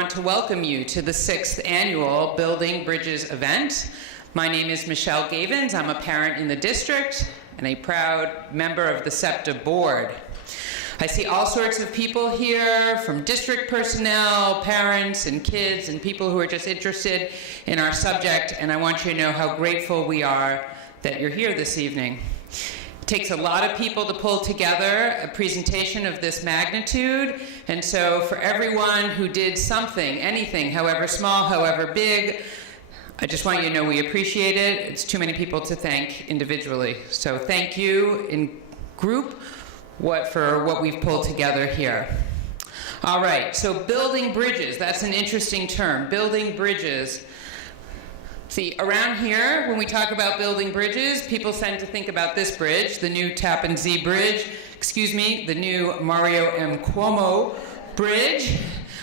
want to welcome you to the 6th annual Building Bridges event. My name is Michelle Gavins. I'm a parent in the district and a proud member of the SEPTA board. I see all sorts of people here, from district personnel, parents and kids, and people who are just interested in our subject, and I want you to know how grateful we are that you're here this evening. It takes a lot of people to pull together a presentation of this magnitude, and so for everyone who did something, anything, however small, however big, I just want you to know we appreciate it. It's too many people to thank individually. So thank you in group for what we've pulled together here. All right, so building bridges, that's an interesting term, building bridges. See, around here, when we talk about building bridges, people tend to think about this bridge, the new Tappan Zee Bridge, the new Mario M. Cuomo Bridge.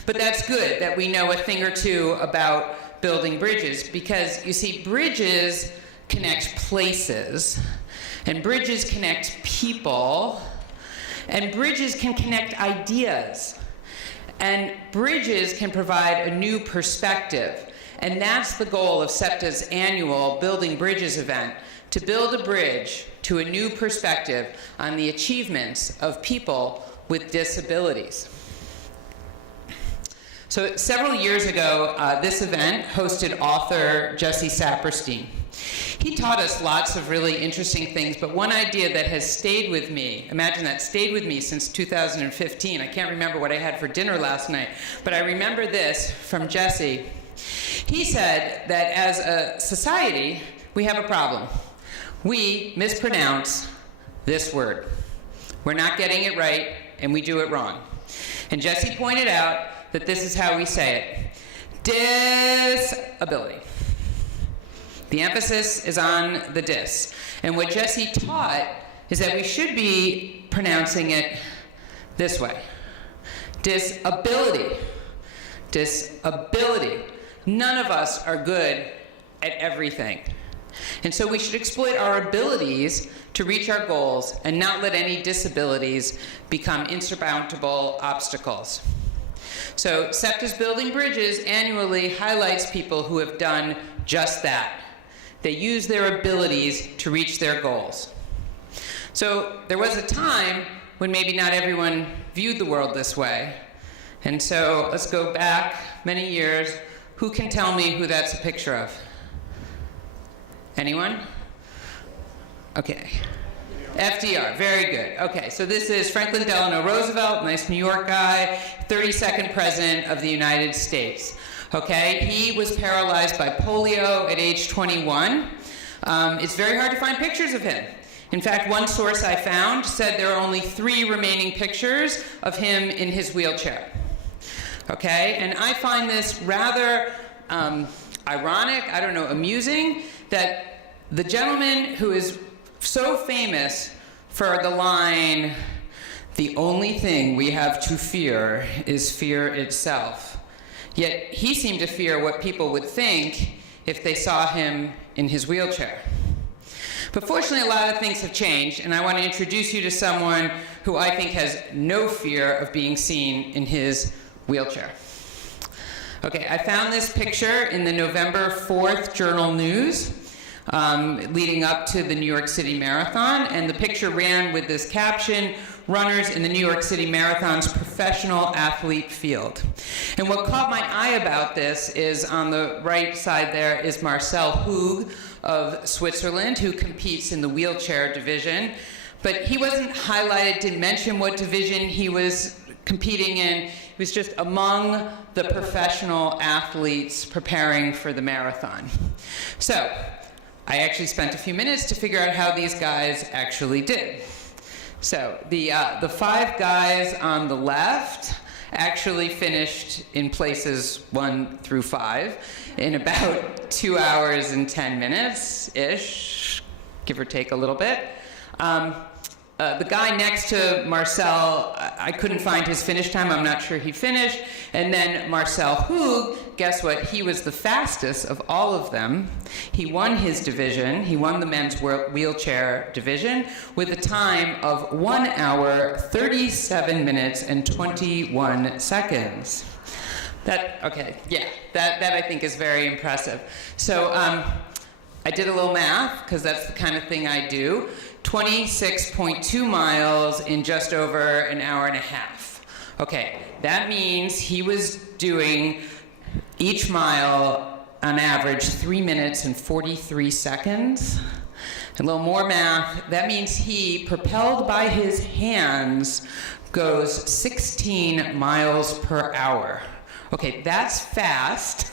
But that's good that we know a thing or two about building bridges, because you see, bridges connect places, and bridges connect people, and bridges can connect ideas, and bridges can provide a new perspective. And that's the goal of SEPTA's annual Building Bridges event, to build a bridge to a new perspective on the achievements of people with disabilities. So several years ago, this event hosted author Jesse Saperstein. He taught us lots of really interesting things, but one idea that has stayed with me, imagine that, stayed with me since 2015. I can't remember what I had for dinner last night, but I remember this from Jesse. He said that as a society, we have a problem. We mispronounce this word. We're not getting it right, and we do it wrong. And Jesse pointed out that this is how we say it: disability. The emphasis is on the dis. And what Jesse taught is that we should be pronouncing it this way: disability. Disability. None of us are good at everything. And so we should exploit our abilities to reach our goals and not let any disabilities become insurmountable obstacles. So SEPTA's Building Bridges annually highlights people who have done just that. They use their abilities to reach their goals. So there was a time when maybe not everyone viewed the world this way. And so let's go back many years. Who can tell me who that's a picture of? Anyone? Okay. FDR, very good. Okay, so this is Franklin Delano Roosevelt, nice New York guy, 32nd President of the United States. Okay, he was paralyzed by polio at age 21. It's very hard to find pictures of him. In fact, one source I found said there are only 3 remaining pictures of him in his wheelchair. Okay, and I find this rather ironic, I don't know, amusing, that the gentleman who is so famous for the line, "The only thing we have to fear is fear itself," yet he seemed to fear what people would think if they saw him in his wheelchair. But fortunately, a lot of things have changed, and I want to introduce you to someone who I think has no fear of being seen in his wheelchair. Okay, I found this picture in the November 4th Journal News leading up to the New York City Marathon, and the picture ran with this caption: "Runners in the New York City Marathon's professional athlete field." And what caught my eye about this is on the right side there is Marcel Hug of Switzerland, who competes in the wheelchair division. But he wasn't highlighted, didn't mention what division he was competing in. He was just among the professional athletes preparing for the marathon. So I actually spent a few minutes to figure out how these guys actually did. So the 5 guys on the left actually finished in places 1 through 5 in about 2 hours and 10 minutes-ish, give or take a little bit. The guy next to Marcel, I couldn't find his finish time. I'm not sure he finished. And then Marcel Hug, guess what? He was the fastest of all of them. He won his division. He won the men's wheelchair division with a time of 1 hour, 37 minutes, and 21 seconds. Okay, yeah, that I think is very impressive. So I did a little math, because that's the kind of thing I do. 26.2 miles in just over an hour and a half. Okay, that means he was doing each mile on average 3 minutes and 43 seconds. A little more math, that means he, propelled by his hands, goes 16 miles per hour. Okay, that's fast,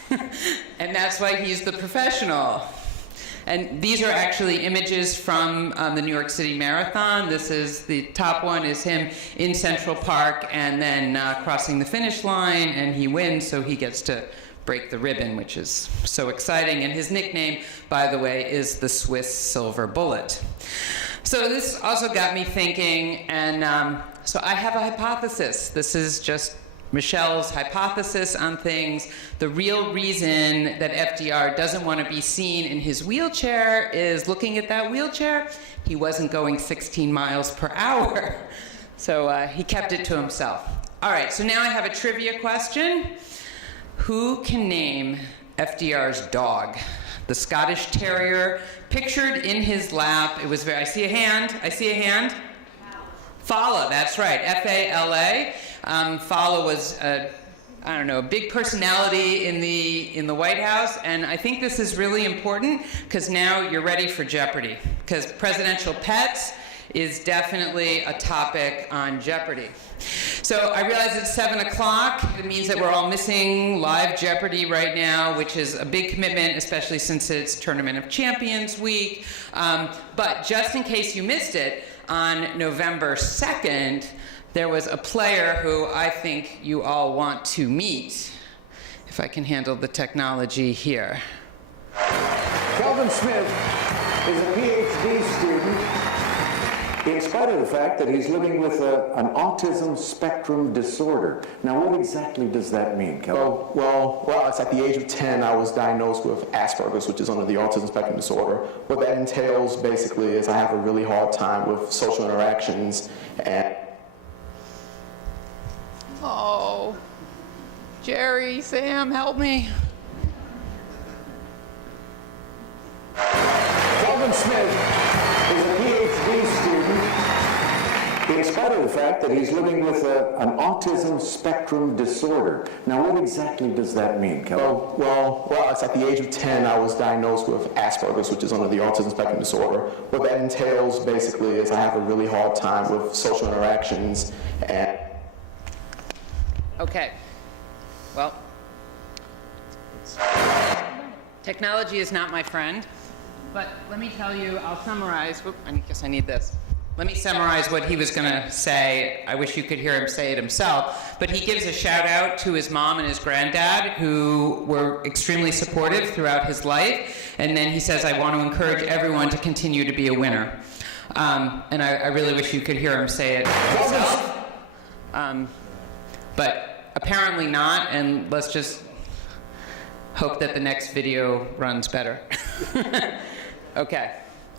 and that's why he's the professional. And these are actually images from the New York City Marathon. This is, the top one is him in Central Park and then crossing the finish line, and he wins, so he gets to break the ribbon, which is so exciting. And his nickname, by the way, is the Swiss Silver Bullet. So this also got me thinking, and so I have a hypothesis. This is just Michelle's hypothesis on things. The real reason that FDR doesn't want to be seen in his wheelchair is, looking at that wheelchair, he wasn't going 16 miles per hour. So he kept it to himself. All right, so now I have a trivia question. Who can name FDR's dog? The Scottish Terrier, pictured in his lap. It was very, I see a hand. Fala, that's right, F-A-L-A. Fala was, I don't know, a big personality in the White House, and I think this is really important because now you're ready for Jeopardy, because presidential pets is definitely a topic on Jeopardy. So I realize it's 7 o'clock. It means that we're all missing live Jeopardy right now, which is a big commitment, especially since it's Tournament of Champions week. But just in case you missed it, on November 2nd, there was a player who I think you all want to meet, if I can handle the technology here. Kelvin Smith is a PhD student, in spite of the fact that he's living with an autism spectrum disorder. Now, what exactly does that mean, Kelvin? Well, it's at the age of 10, I was diagnosed with Asperger's, which is under the autism spectrum disorder. What that entails, basically, is I have a really hard time with social interactions and... Oh, Jerry, Sam, help me. Kelvin Smith is a PhD student, in spite of the fact that he's living with an autism spectrum disorder. Now, what exactly does that mean, Kelvin? Well, it's at the age of 10, I was diagnosed with Asperger's, which is under the autism spectrum disorder. What that entails, basically, is I have a really hard time with social interactions and... Okay, well, technology is not my friend, but let me tell you, I'll summarize, I guess I need this. Let me summarize what he was going to say. I wish you could hear him say it himself, but he gives a shout out to his mom and his granddad, who were extremely supportive throughout his life, and then he says, I want to encourage everyone to continue to be a winner. And I really wish you could hear him say it himself. But apparently not, and let's just hope that the next video runs better. Okay,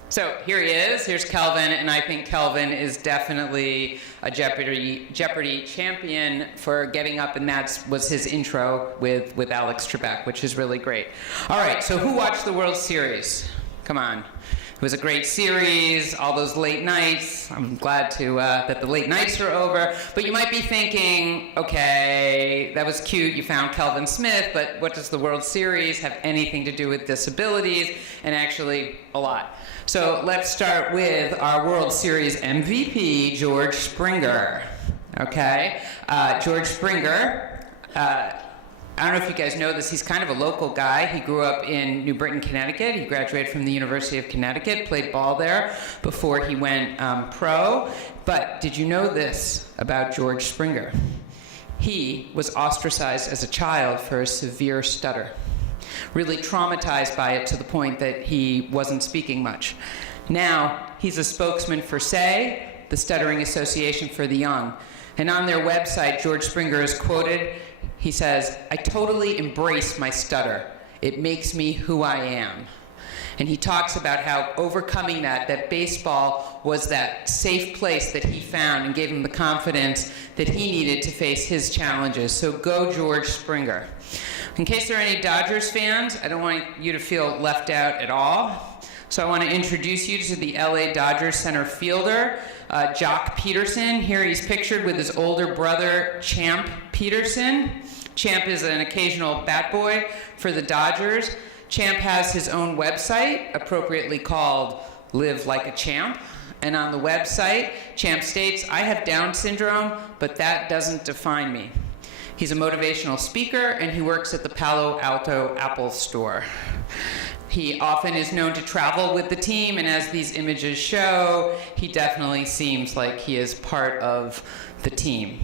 so here he is. Here's Kelvin, and I think Kelvin is definitely a Jeopardy champion for getting up, and that was his intro with Alex Trebek, which is really great. All right, so who watched the World Series? Come on. It was a great series, all those late nights. I'm glad that the late nights are over. But you might be thinking, okay, that was cute, you found Kelvin Smith, but what does the World Series have anything to do with disabilities? And actually, a lot. So let's start with our World Series MVP, George Springer. Okay? George Springer, I don't know if you guys know this, he's kind of a local guy. He grew up in New Britain, Connecticut. He graduated from the University of Connecticut, played ball there before he went pro. But did you know this about George Springer? He was ostracized as a child for a severe stutter, really traumatized by it to the point that he wasn't speaking much. Now, he's a spokesman for SAY, the Stuttering Association for the Young. And on their website, George Springer is quoted. He says, I totally embrace my stutter. It makes me who I am. And he talks about how overcoming that baseball was that safe place that he found and gave him the confidence that he needed to face his challenges. So go George Springer. In case there are any Dodgers fans, I don't want you to feel left out at all. So I want to introduce you to the LA Dodgers center fielder, Jock Peterson. Here he's pictured with his older brother, Champ Peterson. Champ is an occasional bat boy for the Dodgers. Champ has his own website, appropriately called Live Like a Champ. And on the website, Champ states, "I have Down syndrome, but that doesn't define me." He's a motivational speaker, and he works at the Palo Alto Apple store. He often is known to travel with the team, and as these images show, he definitely seems like he is part of the team.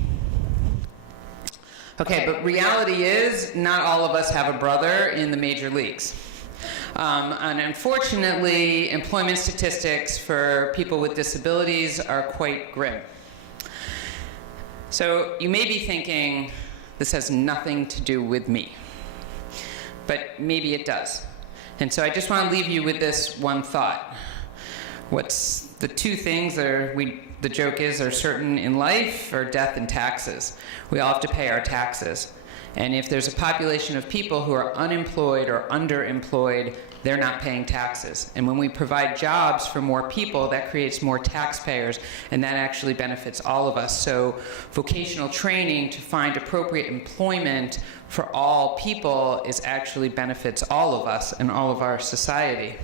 Okay, but reality is, not all of us have a brother in the major leagues. And unfortunately, employment statistics for people with disabilities are quite grim. So you may be thinking, this has nothing to do with me. But maybe it does. And so I just want to leave you with this one thought. What's the two things that are, the joke is, are certain in life are death and taxes. We all have to pay our taxes. And if there's a population of people who are unemployed or underemployed, they're not paying taxes. And when we provide jobs for more people, that creates more taxpayers, and that actually benefits all of us. So vocational training to find appropriate employment for all people actually benefits all of us and all of our society.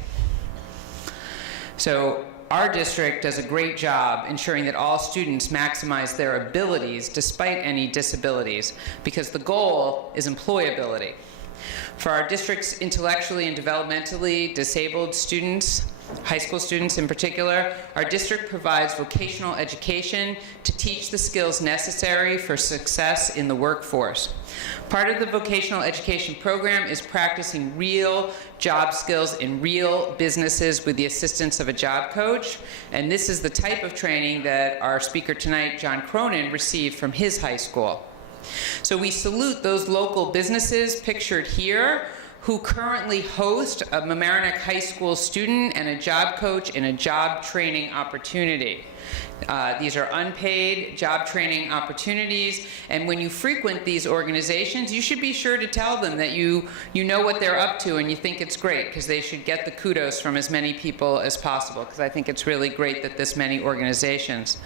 So our district does a great job ensuring that all students maximize their abilities despite any disabilities, because the goal is employability. For our district's intellectually and developmentally disabled students, high school students in particular, our district provides vocational education to teach the skills necessary for success in the workforce. Part of the vocational education program is practicing real job skills in real businesses with the assistance of a job coach. And this is the type of training that our speaker tonight, John Cronin, received from his high school. So we salute those local businesses pictured here who currently host a Mamaroneck High School student and a job coach in a job training opportunity. These are unpaid job training opportunities, and when you frequent these organizations, you should be sure to tell them that you know what they're up to and you think it's great, because they should get the kudos from as many people as possible, because I think it's really great that this many organizations.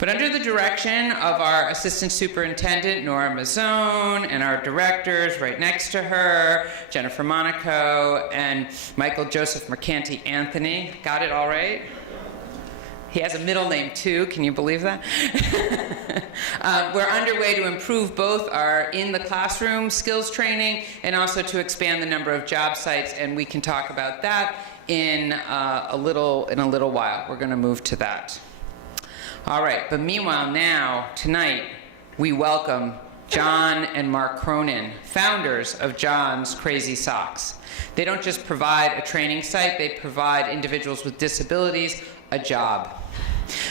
But under the direction of our Assistant Superintendent, Nora Mazzone, and our directors right next to her, Jennifer Monaco and Michael Joseph Mercanti Anthony, got it all right? He has a middle name too, can you believe that? We're underway to improve both our in the classroom skills training and also to expand the number of job sites, and we can talk about that in a little while. We're going to move to that. All right, but meanwhile now, tonight, we welcome John and Mark Cronin, founders of John's Crazy Socks. They don't just provide a training site, they provide individuals with disabilities a job.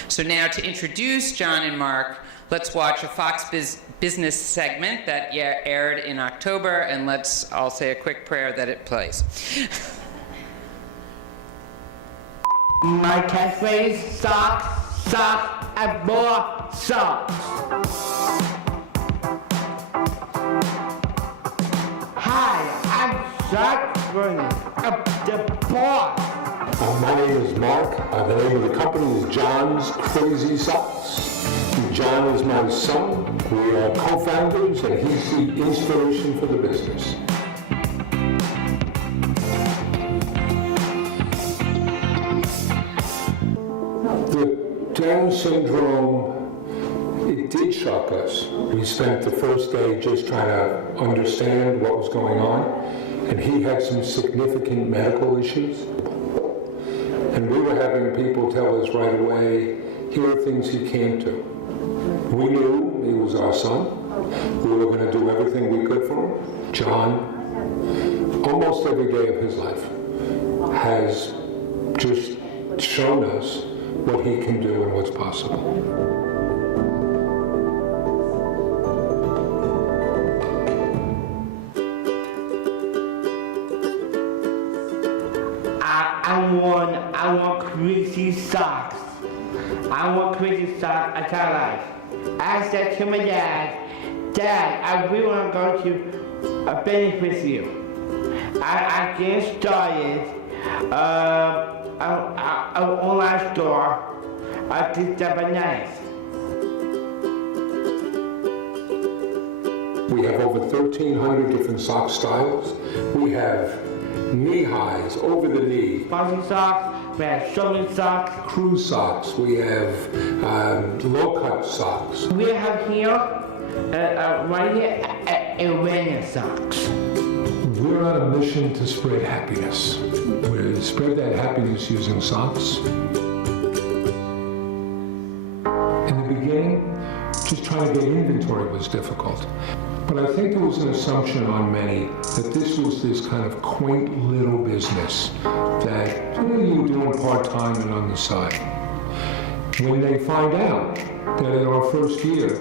So now to introduce John and Mark, let's watch a Fox Business segment that aired in October, and let's all say a quick prayer that it plays. My catchphrase, socks, socks, and more socks. Hi, I'm Zach Vernon of the boss. My name is Mark. The name of the company is John's Crazy Socks. John is my son. We are co-founders, and he's the inspiration for the business. The Down syndrome, it did shock us. We spent the first day just trying to understand what was going on, and he had some significant medical issues. And we were having people tell us right away, here are things he can't do. We knew he was our son. We were going to do everything we could for him. John, almost every day of his life, has just shown us what he can do and what's possible. greasy socks. I want greasy socks all my life. I said to my dad, Dad, I really want to go to a business with you. I get started an online store. I did that bananas. We have over 1,300 different sock styles. We have knee highs, over the knee, Boxing socks, we have shoulder socks. crew socks. We have low cut socks. We have here, right here, Iranian socks. We're on a mission to spread happiness. We spread that happiness using socks. In the beginning, just trying to get inventory was difficult. But I think there was an assumption on many that this was this kind of quaint little business that you were doing part-time and on the side. When they find out that in our first year,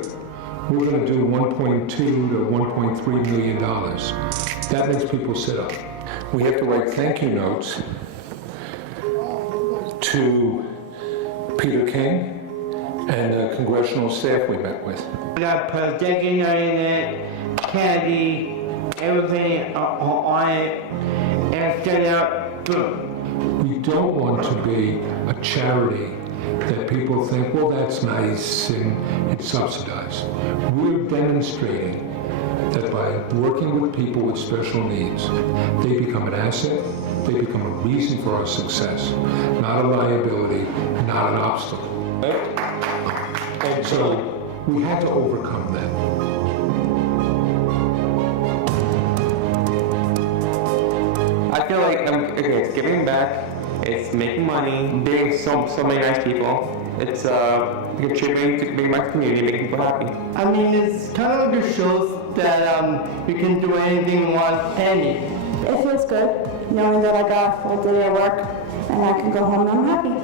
we're going to do $1.2 to $1.3 million, that makes people sit up. We have to write thank you notes to Peter King and the congressional staff we met with. I got put decorating in it, candy, everything on it, and set it up, boom. We don't want to be a charity that people think, well, that's nice and it's subsidized. We're demonstrating that by working with people with special needs, they become an asset, they become a reason for our success, not a liability, not an obstacle. And so we had to overcome that. I feel like it's giving back, it's making money, being so many nice people. It's contributing to making my community, making people happy. I mean, it's kind of like a show that we can do anything we want, any. It feels good knowing that I got a full day of work and I can go home and I'm happy.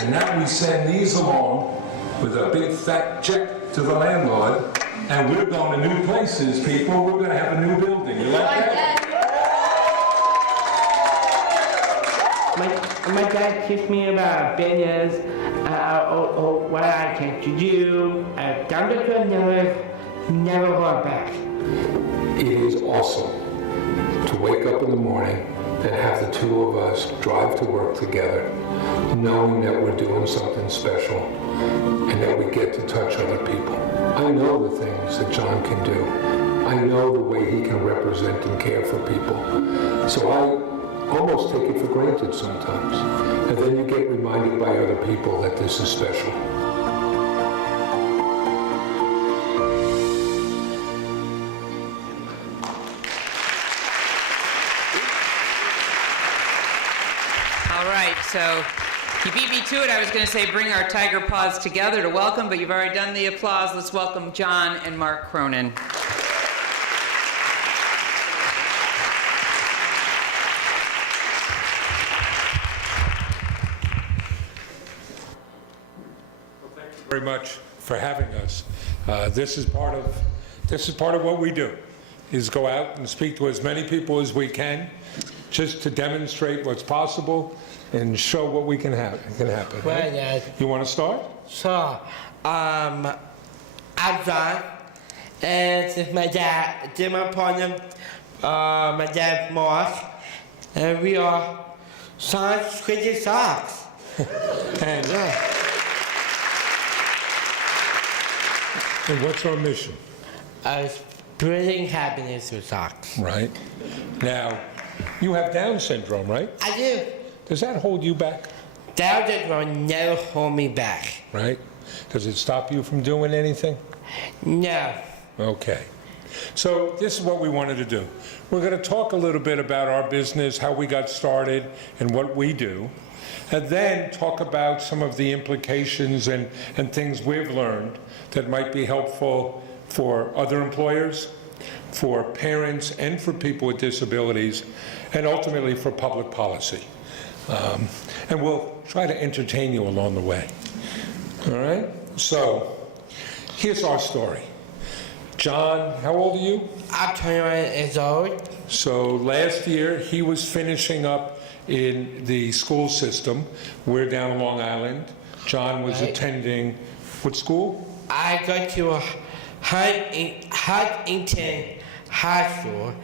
And now we send these along with a big fat check to the landlord, and we're going to new places, people. We're going to have a new building. You like that? My dad teach me about business, or what I can do. Down the road, never go back. It is awesome to wake up in the morning and have the two of us drive to work together, knowing that we're doing something special and that we get to touch other people. I know the things that John can do. I know the way he can represent and care for people. So I almost take it for granted sometimes. And then you get reminded by other people that this is special. All right, so you beat me to it. I was going to say bring our tiger paws together to welcome, but you've already done the applause. Let's welcome John and Mark Cronin. Very much for having us. This is part of what we do, is go out and speak to as many people as we can, just to demonstrate what's possible and show what we can happen. Right, Dad. You want to start? So, I'm John, and this is my dad, this is my partner, my dad, Moss, and we are Science Crazy Socks. And what's our mission? Spreading happiness with socks. Right. Now, you have Down syndrome, right? I do. Does that hold you back? That will never hold me back. Right? Does it stop you from doing anything? No. Okay. So this is what we wanted to do. We're going to talk a little bit about our business, how we got started, and what we do, and then talk about some of the implications and things we've learned that might be helpful for other employers, for parents, and for people with disabilities, and ultimately for public policy. And we'll try to entertain you along the way. All right? So here's our story. John, how old are you? I'm 21 years old. So last year, he was finishing up in the school system. We're down on Long Island. John was Right. attending what school? I go to a Huntington High School,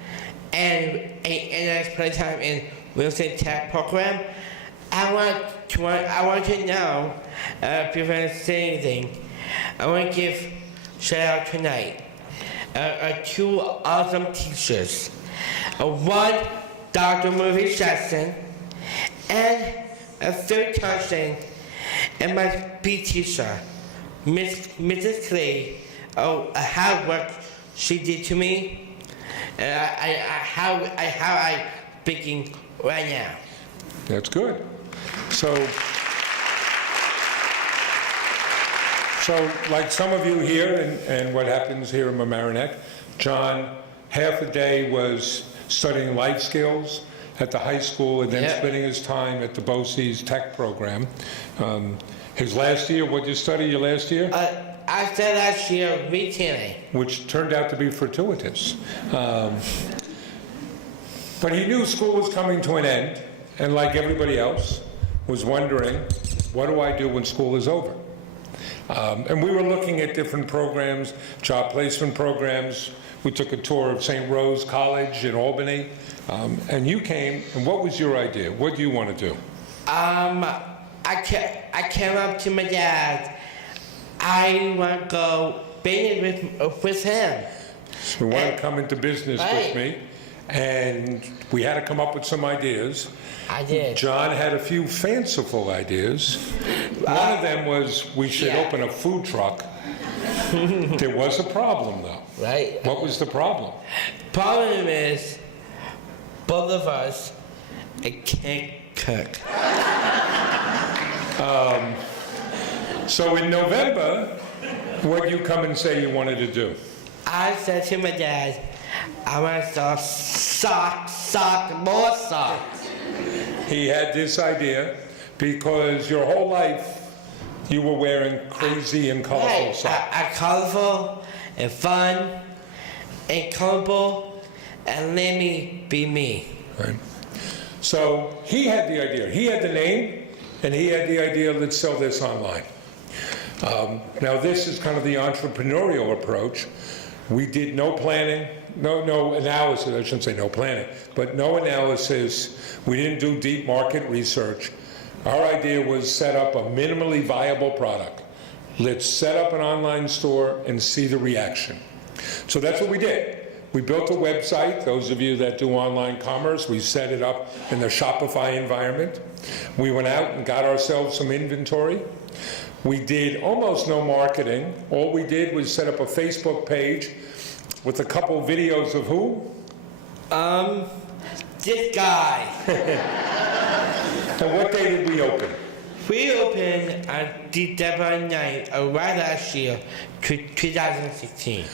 and I spend time in Wilson Tech program. I want to know, before I say anything, I want to give shout out tonight. Two awesome teachers. One, Dr. Murphy Jackson, and a third person, and my PE teacher, Mrs. Clay. How work she did to me, how I speaking right now. That's good. So like some of you here, and what happens here in Mamaroneck, John, half a day was studying life skills at the high school and then Yeah. spending his time at the BOCES tech program. His last year, what did you study your last year? I said last year retailing. Which turned out to be fortuitous. But he knew school was coming to an end, and like everybody else, was wondering, what do I do when school is over? And we were looking at different programs, job placement programs. We took a tour of St. Rose College in Albany, and you came, and what was your idea? What do you want to do? I came up to my dad. I want to go business with him. So you want to come into business with Right. me, and we had to come up with some ideas. I did. John had a few fanciful ideas. One of them was we should Yeah. open a food truck. There was a problem, though. Right. What was the problem? Problem is, both of us can't cook. So in November, what did you come and say you wanted to do? I said to my dad, I want to sell more socks. He had this idea because your whole life you were wearing crazy and colorful Right. socks. Colorful and fun and comfortable, and let me be me. Right. So he had the idea. He had the name, and he had the idea, let's sell this online. Now this is kind of the entrepreneurial approach. We did no planning, no analysis, I shouldn't say no planning, but no analysis. We didn't do deep market research. Our idea was set up a minimally viable product. Let's set up an online store and see the reaction. So that's what we did. We built a website. Those of you that do online commerce, we set it up in the Shopify environment. We went out and got ourselves some inventory. We did almost no marketing. All we did was set up a Facebook page with a couple videos of who? This guy. And what day did we open? We opened on December 9th, right last year, 2016.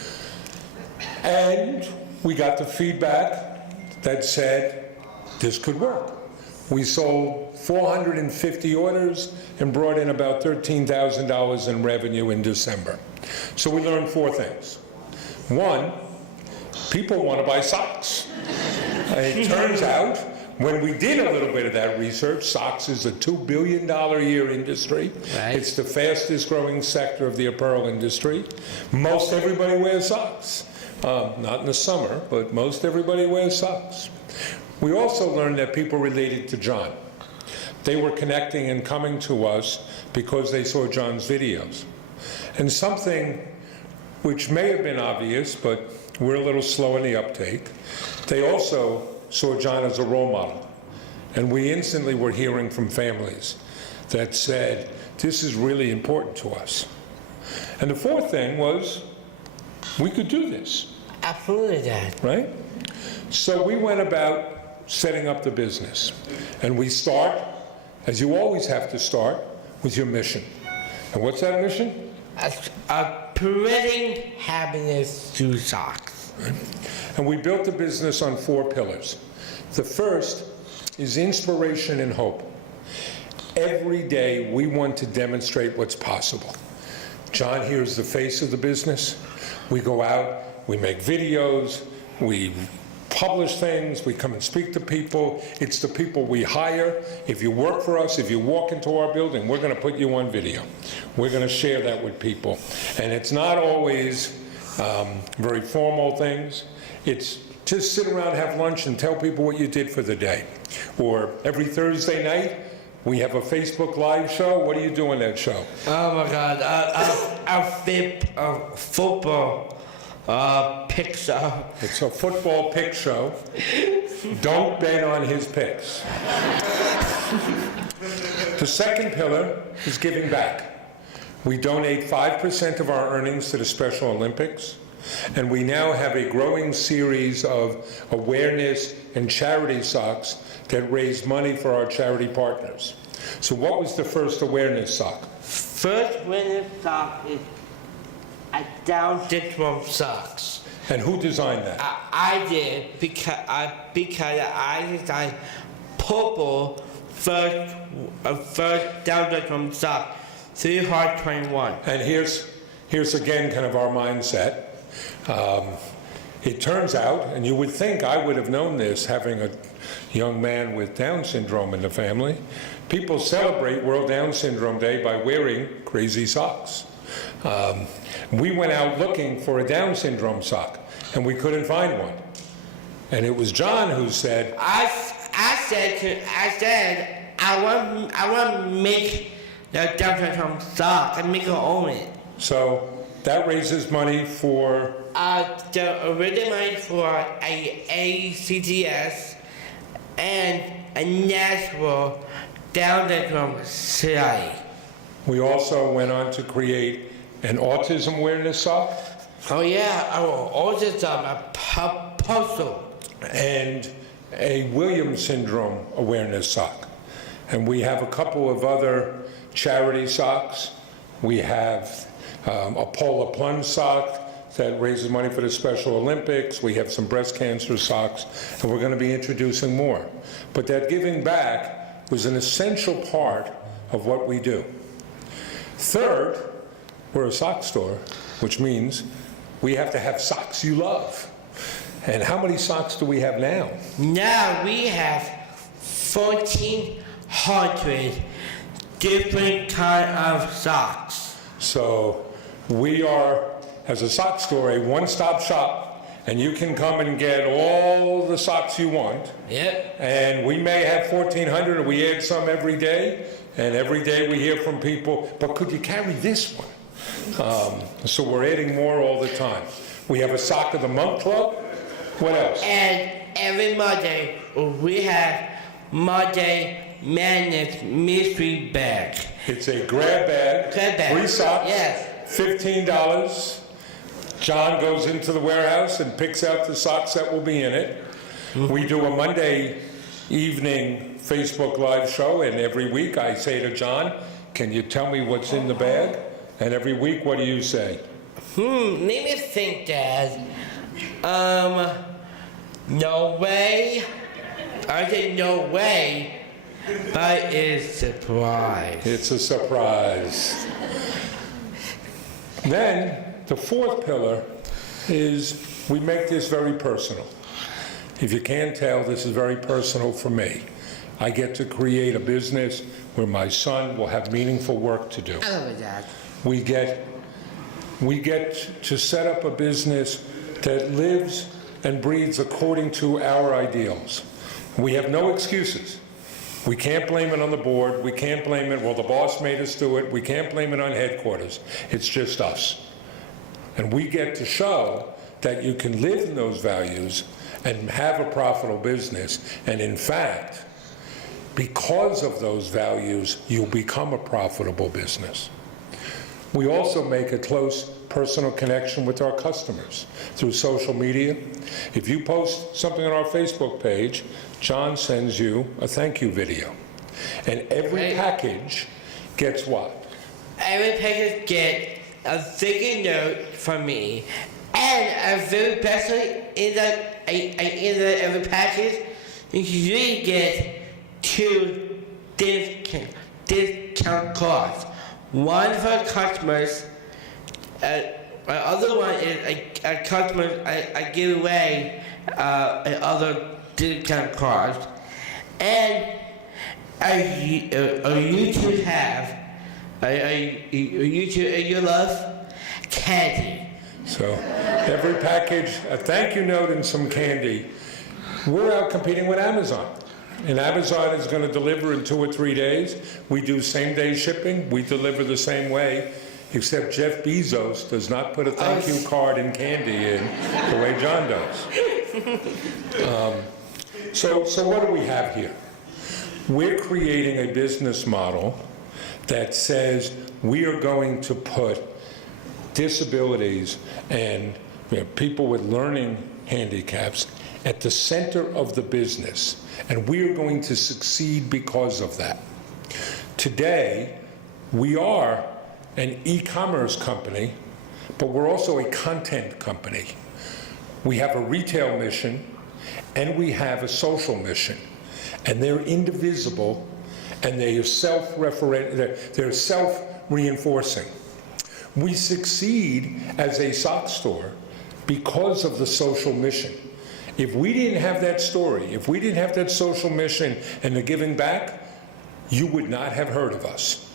And we got the feedback that said this could work. We sold 450 orders and brought in about $13,000 in revenue in December. So we learned four things. One, people want to buy socks. And it turns out, when we did a little bit of that research, socks is a $2 billion a year industry. Right. It's the fastest growing sector of the apparel industry. Most everybody wears socks. Not in the summer, but most everybody wears socks. We also learned that people related to John. They were connecting and coming to us because they saw John's videos. And something which may have been obvious, but we're a little slow in the uptake, they also saw John as a role model. And we instantly were hearing from families that said, this is really important to us. And the fourth thing was, we could do this. Absolutely, Dad. Right? So we went about setting up the business. And we start, as you always have to start, with your mission. And what's that mission? Spreading happiness through socks. Right? And we built the business on four pillars. The first is inspiration and hope. Every day we want to demonstrate what's possible. John here is the face of the business. We go out we make videos, we publish things, we come and speak to people. It's the people we hire. If you work for us, if you walk into our building, we're going to put you on video. We're going to share that with people. And it's not always very formal things. It's just sit around, have lunch, and tell people what you did for the day. Or every Thursday night, we have a Facebook Live show. What do you do on that show? Oh my God, a football pick show. It's a football pick show. Don't bet on his picks. The second pillar is giving back. We donate 5% of our earnings to the Special Olympics, and we now have a growing series of awareness and charity socks that raise money for our charity partners. So what was the first awareness sock? First awareness sock is a Down syndrome socks. And who designed that? I did because I designed purple first Down syndrome sock, 3 Heart 21. And here's again kind of our mindset. It turns out, and you would think I would have known this, having a young man with Down syndrome in the family, people celebrate World Down Syndrome Day by wearing crazy socks. We went out looking for a Down syndrome sock, and we couldn't find one. And it was John who said, I said, I want to make the Down syndrome sock and make it own it. so that raises money for The original money for a ACTS and a National Down syndrome society. We also went on to create an autism awareness sock Oh yeah, autism, a puzzle. and a Williams syndrome awareness sock. And we have a couple of other charity socks. We have a polar plunge sock that raises money for the Special Olympics. We have some breast cancer socks, and we're going to be introducing more. But that giving back was an essential part of what we do. Third, we're a sock store, which means we have to have socks you love. And how many socks do we have now? Now we have 1,400 different kind of socks. So we are, as a sock store, a one-stop shop, and you can come and get all the socks you want. Yep. And we may have 1,400, and we add some every day, and every day we hear from people, but could you carry this one? So we're adding more all the time. We have a Sock of the Month Club. What else? And every Monday we have Monday Madness mystery bag. It's a grab bag, Grab bag. 3 socks, Yes. $15. John goes into the warehouse and picks out the socks that will be in it. We do a Monday evening Facebook Live show, and every week I say to John, can you tell me what's in the bag? And every week, what do you say? Let me think, Dad. No way. I say no way, but it's a surprise. It's a surprise. Then, the fourth pillar is we make this very personal. If you can't tell, this is very personal for me. I get to create a business where my son will have meaningful work to do. I love it, Dad. We get to set up a business that lives and breathes according to our ideals. We have no excuses. We can't blame it on the board. We can't blame it, well, the boss made us do it. We can't blame it on headquarters. It's just us. And we get to show that you can live in those values and have a profitable business. And in fact, because of those values, you'll become a profitable business. We also make a close personal connection with our customers through social media. If you post something on our Facebook page, John sends you a thank you video. And every package gets what? Every package get a sticky note from me, and a very special in every package, you usually get 2 discount codes. One for customers, my other one is a customer. I give away other discount cards, and I YouTube have you love candy. So every package, a thank you note and some candy. We're out competing with Amazon. And Amazon is going to deliver in 2 or 3 days. We do same-day shipping. We deliver the same way, except Jeff Bezos does not put a thank you card and candy in the way John does. So what do we have here? We're creating a business model that says we are going to put disabilities and people with learning handicaps at the center of the business, and we are going to succeed because of that. Today, we are an e-commerce company, but we're also a content company. We have a retail mission, and we have a social mission, and they're indivisible, and they're self-reinforcing. We succeed as a sock store because of the social mission. If we didn't have that story, if we didn't have that social mission and the giving back, you would not have heard of us.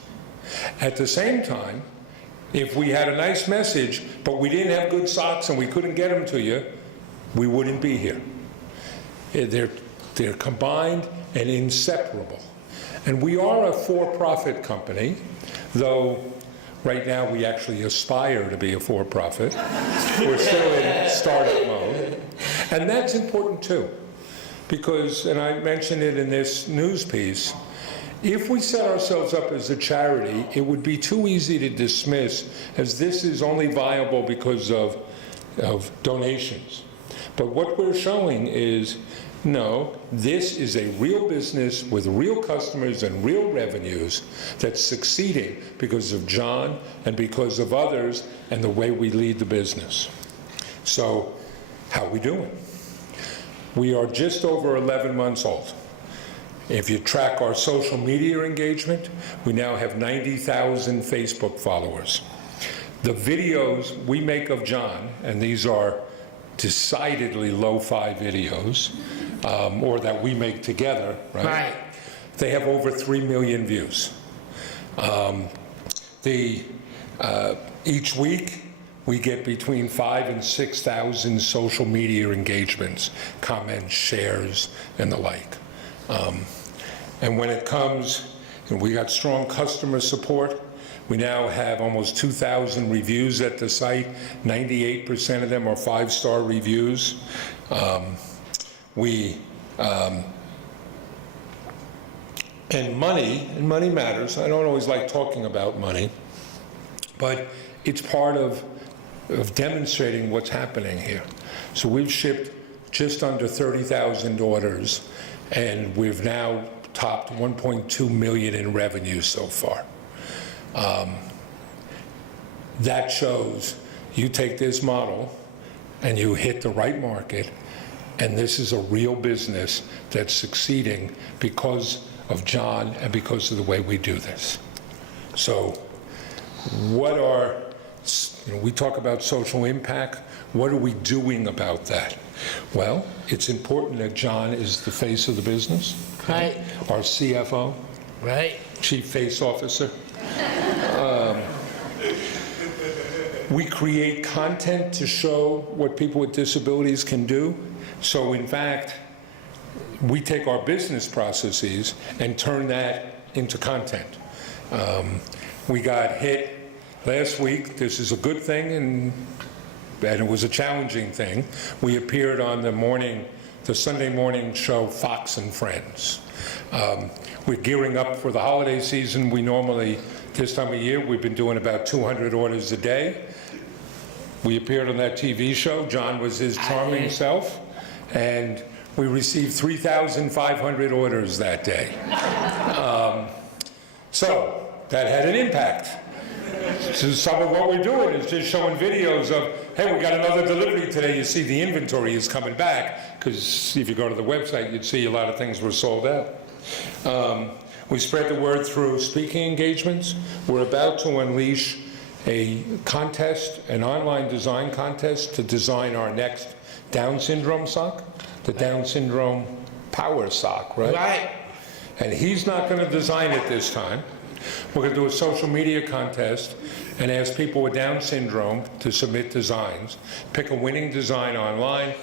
At the same time, if we had a nice message, but we didn't have good socks and we couldn't get them to you, we wouldn't be here. They're combined and inseparable. And we are a for-profit company, though right now we actually aspire to be a for-profit. We're still in startup mode. And that's important too, because, and I mentioned it in this news piece, if we set ourselves up as a charity, it would be too easy to dismiss as this is only viable because of donations. But what we're showing is, no, this is a real business with real customers and real revenues that's succeeding because of John and because of others and the way we lead the business. So, how are we doing? We are just over 11 months old. If you track our social media engagement, we now have 90,000 Facebook followers. The videos we make of John, and these are decidedly lo-fi videos, or that we make together, right? They have over 3 million views. Each week, we get between 5,000 and 6,000 social media engagements, comments, shares, and the like. And when it comes, we got strong customer support. We now have almost 2,000 reviews at the site. 98% of them are 5-star reviews. And money matters. I don't always like talking about money, but it's part of demonstrating what's happening here. So we've shipped just under 30,000 orders, and we've now topped 1.2 million in revenue so far. That shows you take this model and you hit the right market, and this is a real business that's succeeding because of John and because of the way we do this. So we talk about social impact. What are we doing about that? Well, it's important that John is the face of the business. Right. Our CFO. Right. Chief Face Officer. We create content to show what people with disabilities can do. So in fact, we take our business processes and turn that into content. We got hit last week. This is a good thing, and it was a challenging thing. We appeared on the Sunday morning show Fox and Friends. We're gearing up for the holiday season. We normally, this time of year, we've been doing about 200 orders a day. We appeared on that TV show. John was his charming self, and we received 3,500 orders that day. So that had an impact. So some of what we're doing is just showing videos of, hey, we got another delivery today. You see the inventory is coming back, because if you go to the website, you'd see a lot of things were sold out. We spread the word through speaking engagements. We're about to unleash a contest, an online design contest to design our next Down syndrome sock, the Down syndrome power sock, right? Right. And he's not going to design it this time. We're going to do a social media contest and ask people with Down syndrome to submit designs. Pick a winning design online.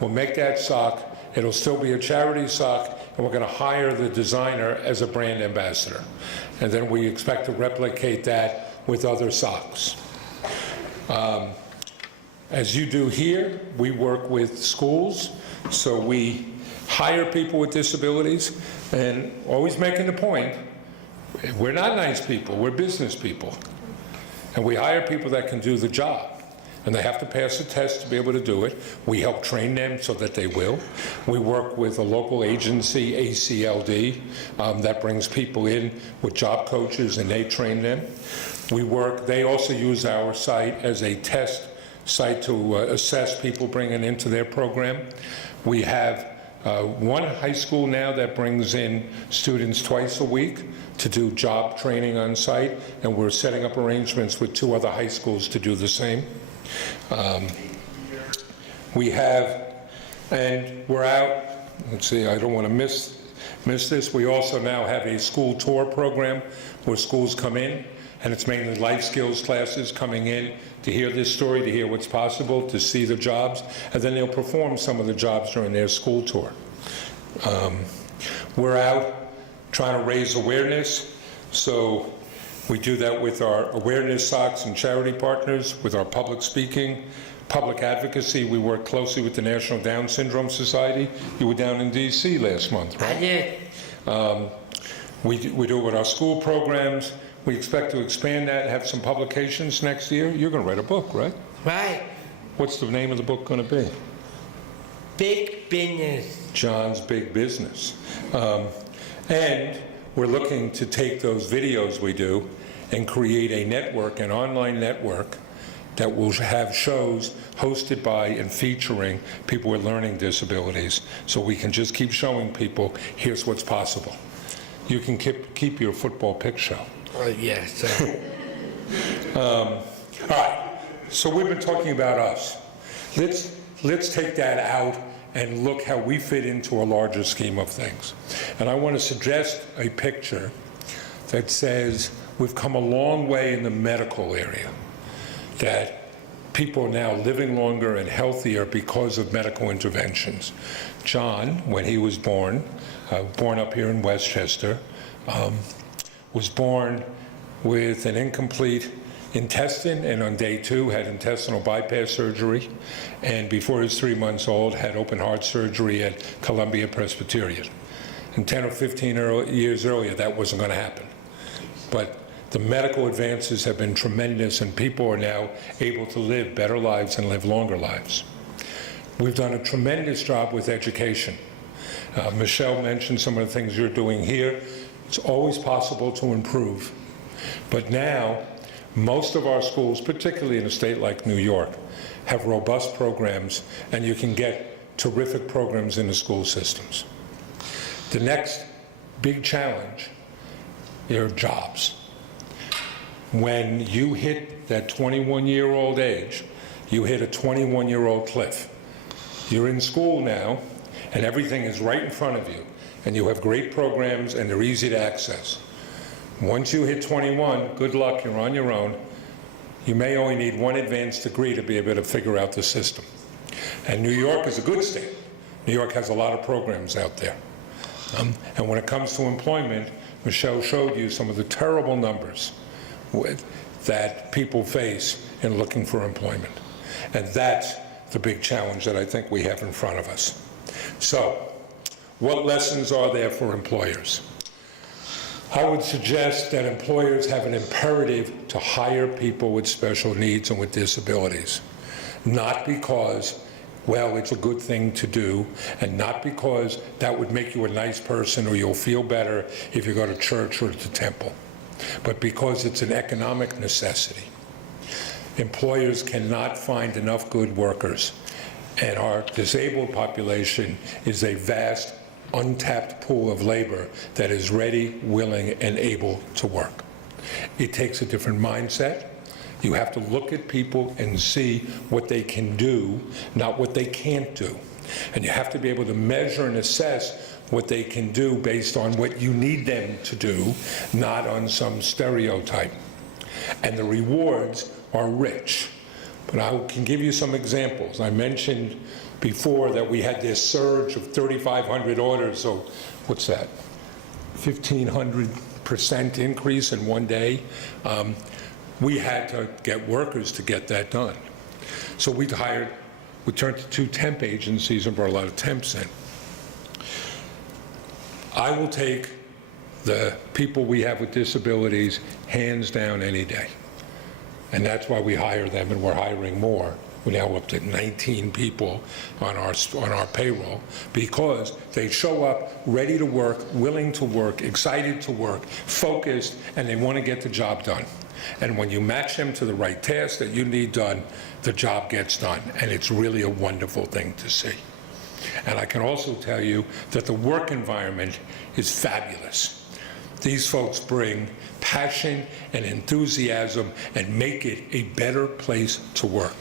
We'll make that sock. It'll still be a charity sock, and we're going to hire the designer as a brand ambassador. And then we expect to replicate that with other socks. As you do here, we work with schools, so we hire people with disabilities, and always making the point, we're not nice people, we're business people. And we hire people that can do the job. And they have to pass a test to be able to do it. We help train them so that they will. We work with a local agency, ACLD, that brings people in with job coaches and they train them. They also use our site as a test site to assess people bringing into their program. We have one high school now that brings in students twice a week to do job training on site, and we're setting up arrangements with 2 other high schools to do the same. We're out, let's see, I don't want to miss this. We also now have a school tour program where schools come in, and it's mainly life skills classes coming in to hear this story, to hear what's possible, to see the jobs, and then they'll perform some of the jobs during their school tour. We're out trying to raise awareness, so we do that with our awareness socks and charity partners, with our public speaking, public advocacy. We work closely with the National Down Syndrome Society. You were down in DC last month, right? I did. We do it with our school programs. We expect to expand that and have some publications next year. You're going to write a book, right? Right. What's the name of the book going to be? Big business. John's Big Business. And we're looking to take those videos we do and create a network, an online network, that will have shows hosted by and featuring people with learning disabilities, so we can just keep showing people, here's what's possible. You can keep your football pick show. Oh, yes. All right, so we've been talking about us. Let's take that out and look how we fit into a larger scheme of things. And I want to suggest a picture that says we've come a long way in the medical area, that people are now living longer and healthier because of medical interventions. John, when he was born up here in Westchester, was born with an incomplete intestine, and on day 2 had intestinal bypass surgery, and before he was 3 months old had open heart surgery at Columbia Presbyterian. And 10 or 15 years earlier, that wasn't going to happen. But the medical advances have been tremendous, and people are now able to live better lives and live longer lives. We've done a tremendous job with education. Michelle mentioned some of the things you're doing here. It's always possible to improve. But now, most of our schools, particularly in a state like New York, have robust programs, and you can get terrific programs in the school systems. The next big challenge are jobs. When you hit that 21-year-old age, you hit a 21-year-old cliff. You're in school now, and everything is right in front of you, and you have great programs, and they're easy to access. Once you hit 21, good luck, you're on your own. You may only need 1 advanced degree to be able to figure out the system. And New York is a good state. New York has a lot of programs out there. And when it comes to employment, Michelle showed you some of the terrible numbers that people face in looking for employment. And that's the big challenge that I think we have in front of us. So, what lessons are there for employers? I would suggest that employers have an imperative to hire people with special needs and with disabilities. Not because, well, it's a good thing to do, and not because that would make you a nice person or you'll feel better if you go to church or to temple, but because it's an economic necessity. Employers cannot find enough good workers, and our disabled population is a vast, untapped pool of labor that is ready, willing, and able to work. It takes a different mindset. You have to look at people and see what they can do, not what they can't do. And you have to be able to measure and assess what they can do based on what you need them to do, not on some stereotype. And the rewards are rich. But I can give you some examples. I mentioned before that we had this surge of 3,500 orders, so what's that? 1,500% increase in one day. We had to get workers to get that done. So we turned to 2 temp agencies and brought a lot of temps in. I will take the people we have with disabilities hands down any day. And that's why we hire them, and we're hiring more. We're now up to 19 people on our payroll, because they show up ready to work, willing to work, excited to work, focused, and they want to get the job done. And when you match them to the right task that you need done, the job gets done. And it's really a wonderful thing to see. And I can also tell you that the work environment is fabulous. These folks bring passion and enthusiasm and make it a better place to work.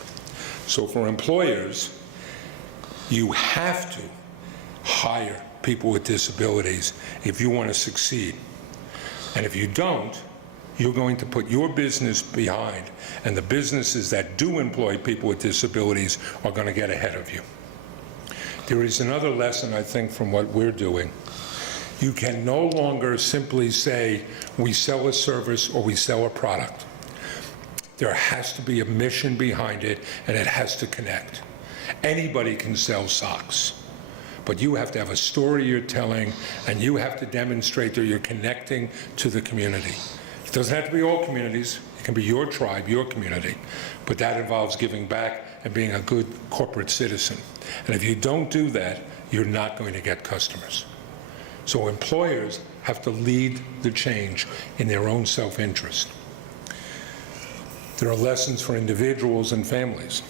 So for employers, you have to hire people with disabilities if you want to succeed. And if you don't, you're going to put your business behind, and the businesses that do employ people with disabilities are going to get ahead of you. There is another lesson, I think, from what we're doing. You can no longer simply say, we sell a service or we sell a product. There has to be a mission behind it, and it has to connect. Anybody can sell socks, but you have to have a story you're telling, and you have to demonstrate that you're connecting to the community. It doesn't have to be all communities. It can be your tribe, your community, but that involves giving back and being a good corporate citizen. And if you don't do that, you're not going to get customers. So employers have to lead the change in their own self-interest. There are lessons for individuals and families.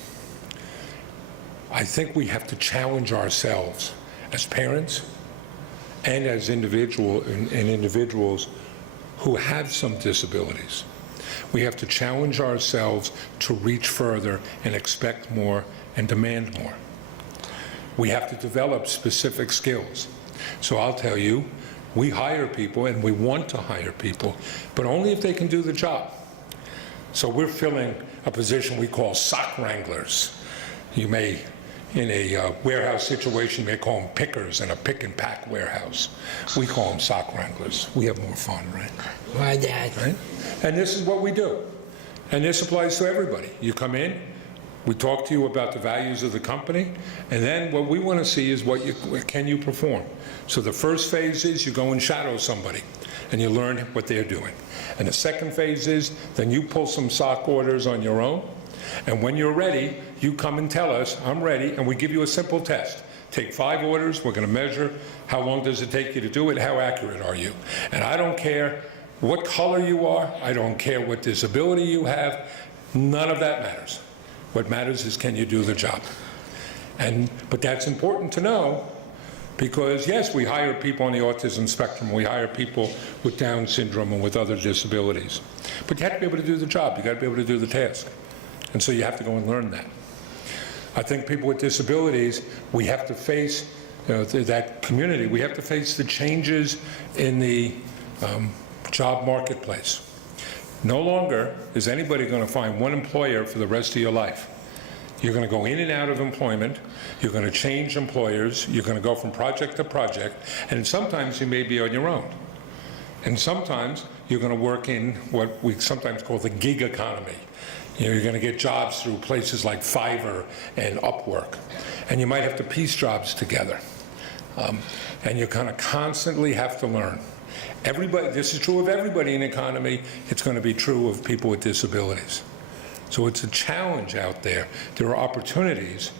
I think we have to challenge ourselves as parents and as individuals who have some disabilities. We have to challenge ourselves to reach further and expect more and demand more. We have to develop specific skills. So I'll tell you, we hire people, and we want to hire people, but only if they can do the job. So we're filling a position we call sock wranglers. You may, in a warehouse situation, you may call them pickers in a pick and pack warehouse. We call them sock wranglers. We have more fun, right? My dad. Right? And this is what we do. And this applies to everybody. You come in, we talk to you about the values of the company, and then what we want to see is what can you perform. So the first phase is you go and shadow somebody, and you learn what they're doing. And the second phase is then you pull some sock orders on your own, and when you're ready, you come and tell us, I'm ready, and we give you a simple test. Take 5 orders, we're going to measure how long does it take you to do it, how accurate are you. And I don't care what color you are, I don't care what disability you have, none of that matters. What matters is, can you do the job? But that's important to know, because yes, we hire people on the autism spectrum, we hire people with Down syndrome and with other disabilities. But you have to be able to do the job, you got to be able to do the task. And so you have to go and learn that. I think people with disabilities, we have to face that community, we have to face the changes in the job marketplace. No longer is anybody going to find one employer for the rest of your life. You're going to go in and out of employment, you're going to change employers, you're going to go from project to project, and sometimes you may be on your own. And sometimes you're going to work in what we sometimes call the gig economy. You know, you're going to get jobs through places like Fiverr and Upwork, and you might have to piece jobs together. And you kind of constantly have to learn. Everybody, this is true of everybody in the economy, it's going to be true of people with disabilities. So it's a challenge out there. There are opportunities,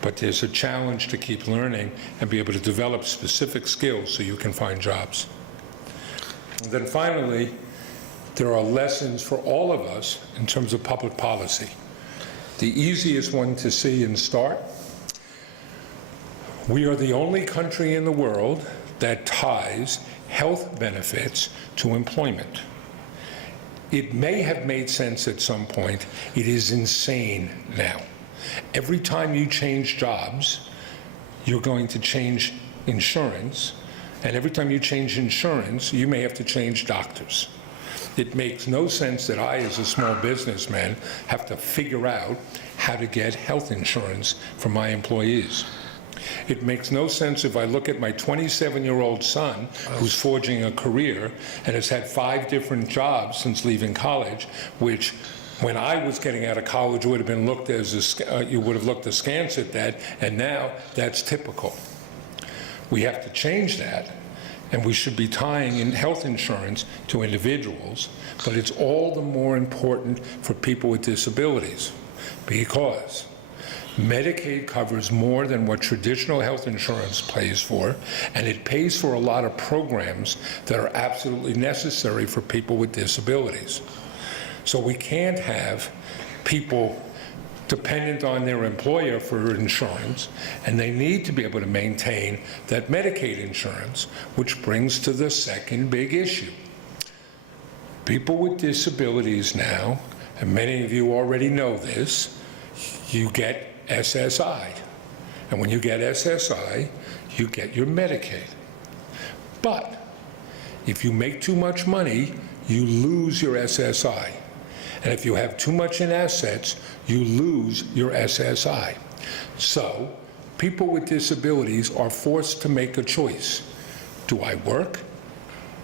but there's a challenge to keep learning and be able to develop specific skills so you can find jobs. And then finally, there are lessons for all of us in terms of public policy. The easiest one to see and start, we are the only country in the world that ties health benefits to employment. It may have made sense at some point. It is insane now. Every time you change jobs, you're going to change insurance, and every time you change insurance, you may have to change doctors. It makes no sense that I, as a small businessman, have to figure out how to get health insurance for my employees. It makes no sense if I look at my 27-year-old son, who's forging a career and has had 5 different jobs since leaving college, which when I was getting out of college would have been looked as you would have looked askance at that, and now that's typical. We have to change that, and we should be tying in health insurance to individuals, but it's all the more important for people with disabilities, because Medicaid covers more than what traditional health insurance pays for, and it pays for a lot of programs that are absolutely necessary for people with disabilities. So we can't have people dependent on their employer for insurance, and they need to be able to maintain that Medicaid insurance, which brings to the second big issue. People with disabilities now, and many of you already know this, you get SSI. And when you get SSI, you get your Medicaid. But if you make too much money, you lose your SSI. And if you have too much in assets, you lose your SSI. So people with disabilities are forced to make a choice. Do I work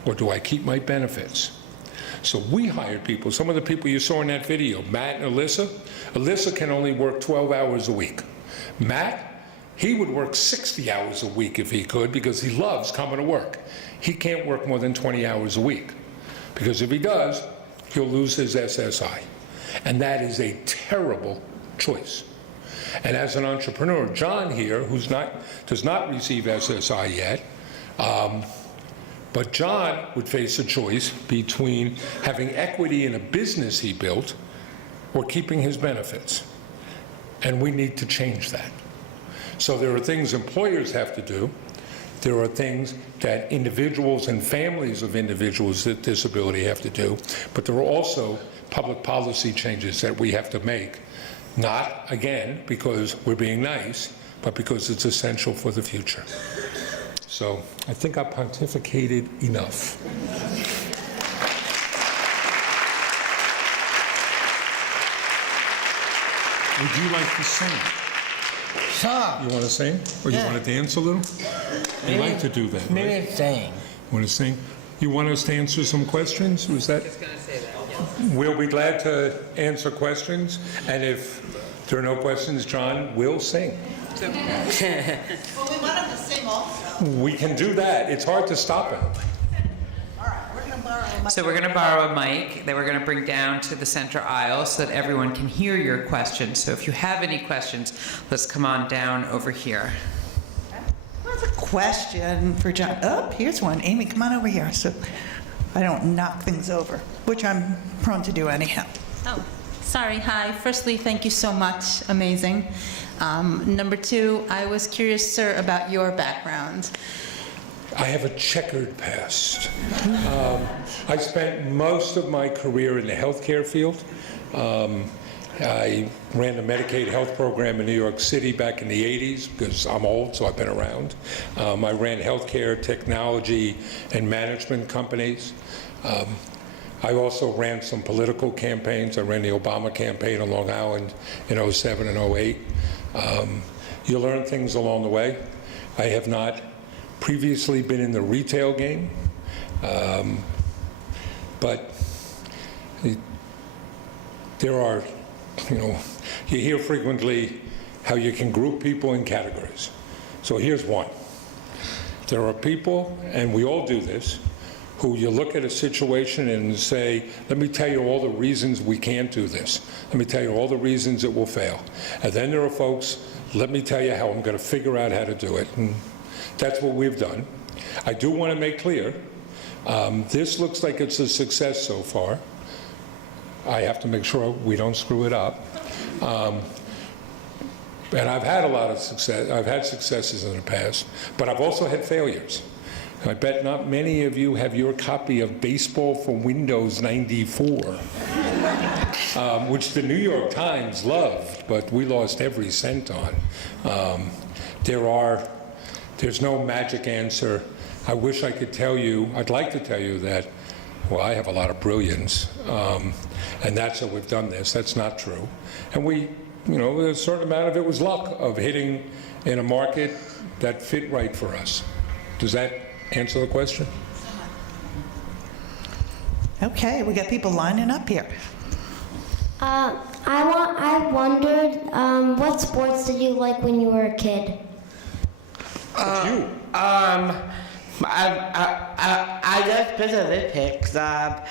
or do I keep my benefits? So we hired people, some of the people you saw in that video, Matt and Alyssa. Alyssa can only work 12 hours a week. Matt, he would work 60 hours a week if he could, because he loves coming to work. He can't work more than 20 hours a week, because if he does, he'll lose his SSI. And that is a terrible choice. And as an entrepreneur, John here, does not receive SSI yet, but John would face a choice between having equity in a business he built or keeping his benefits. And we need to change that. So there are things employers have to do. There are things that individuals and families of individuals with disability have to do. But there are also public policy changes that we have to make. Not, again, because we're being nice, but because it's essential for the future. So I think I pontificated enough. Would you like to sing? Sure. You want to sing? Or you want to dance a little? You like to do that, right? Maybe sing. Want to sing? You want us to answer some questions? Was that? Just going to say that. We'll be glad to answer questions, and if there are no questions, John will sing. Well, we want him to sing also. We can do that. It's hard to stop him. All right, we're going to borrow a mic. So we're going to borrow a mic that we're going to bring down to the center aisle so that everyone can hear your questions. So if you have any questions, let's come on down over here. What's a question for John? Oh, here's one. Amy, come on over here so I don't knock things over, which I'm prone to do anyhow. Oh, sorry. Hi. Firstly, thank you so much. Amazing. Number 2, I was curious, sir, about your background. I have a checkered past. I spent most of my career in the healthcare field. I ran the Medicaid health program in New York City back in the 80s, because I'm old, so I've been around. I ran healthcare, technology, and management companies. I also ran some political campaigns. I ran the Obama campaign on Long Island in 07 and 08. You learn things along the way. I have not previously been in the retail game, but there are, you hear frequently how you can group people in categories. So here's one. There are people, and we all do this, who you look at a situation and say, let me tell you all the reasons we can't do this. Let me tell you all the reasons it will fail. And then there are folks, let me tell you how I'm going to figure out how to do it. And that's what we've done. I do want to make clear, this looks like it's a success so far. I have to make sure we don't screw it up. And I've had a lot of success. I've had successes in the past, but I've also had failures. I bet not many of you have your copy of Baseball for Windows 94, which the New York Times loved, but we lost every cent on. There's no magic answer. I wish I could tell you, I'd like to tell you that, well, I have a lot of brilliance, and that's how we've done this. That's not true. And a certain amount of it was luck of hitting in a market that fit right for us. Does that answer the question? Okay, we got people lining up here. I wondered, what sports did you like when you were a kid? I love Special Olympics. I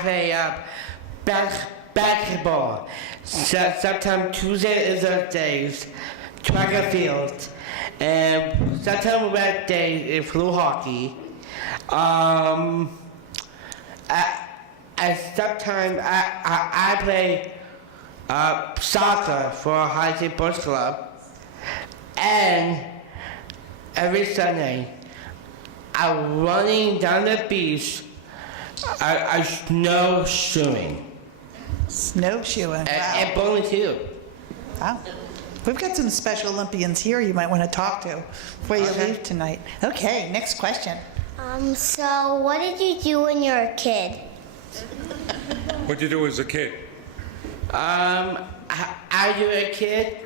play basketball. Sometimes Tuesdays and Thursdays, track and field, and sometimes Wednesdays is flu hockey. And sometimes I play soccer for a high school sports club, and every Sunday I'm running down the beach. I snowshoeing. Snowshoeing, wow. And bowling too. Wow. We've got some Special Olympians here you might want to talk to before you leave tonight. Okay, next question. So what did you do when you were a kid? What'd you do as a kid? I do a kid.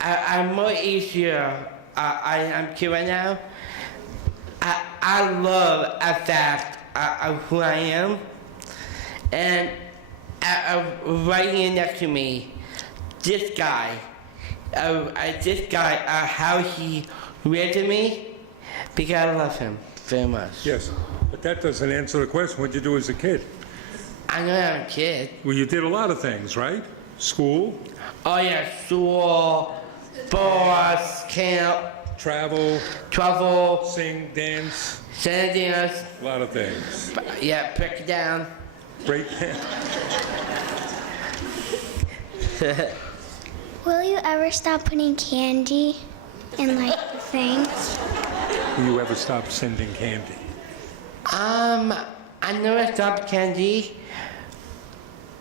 I'm more easier. I'm kid right now. I love a fact of who I am, and right here next to me, this guy, how he raised me, because I love him very much. Yes, but that doesn't answer the question. What'd you do as a kid? I know I'm a kid. Well, you did a lot of things, right? School? Oh yeah, school, sports, camp, travel, sing, dance, dance. a lot of things. Yeah, break it down. Break down. Will you ever stop putting candy in like the things? Will you ever stop sending candy? I never stopped candy.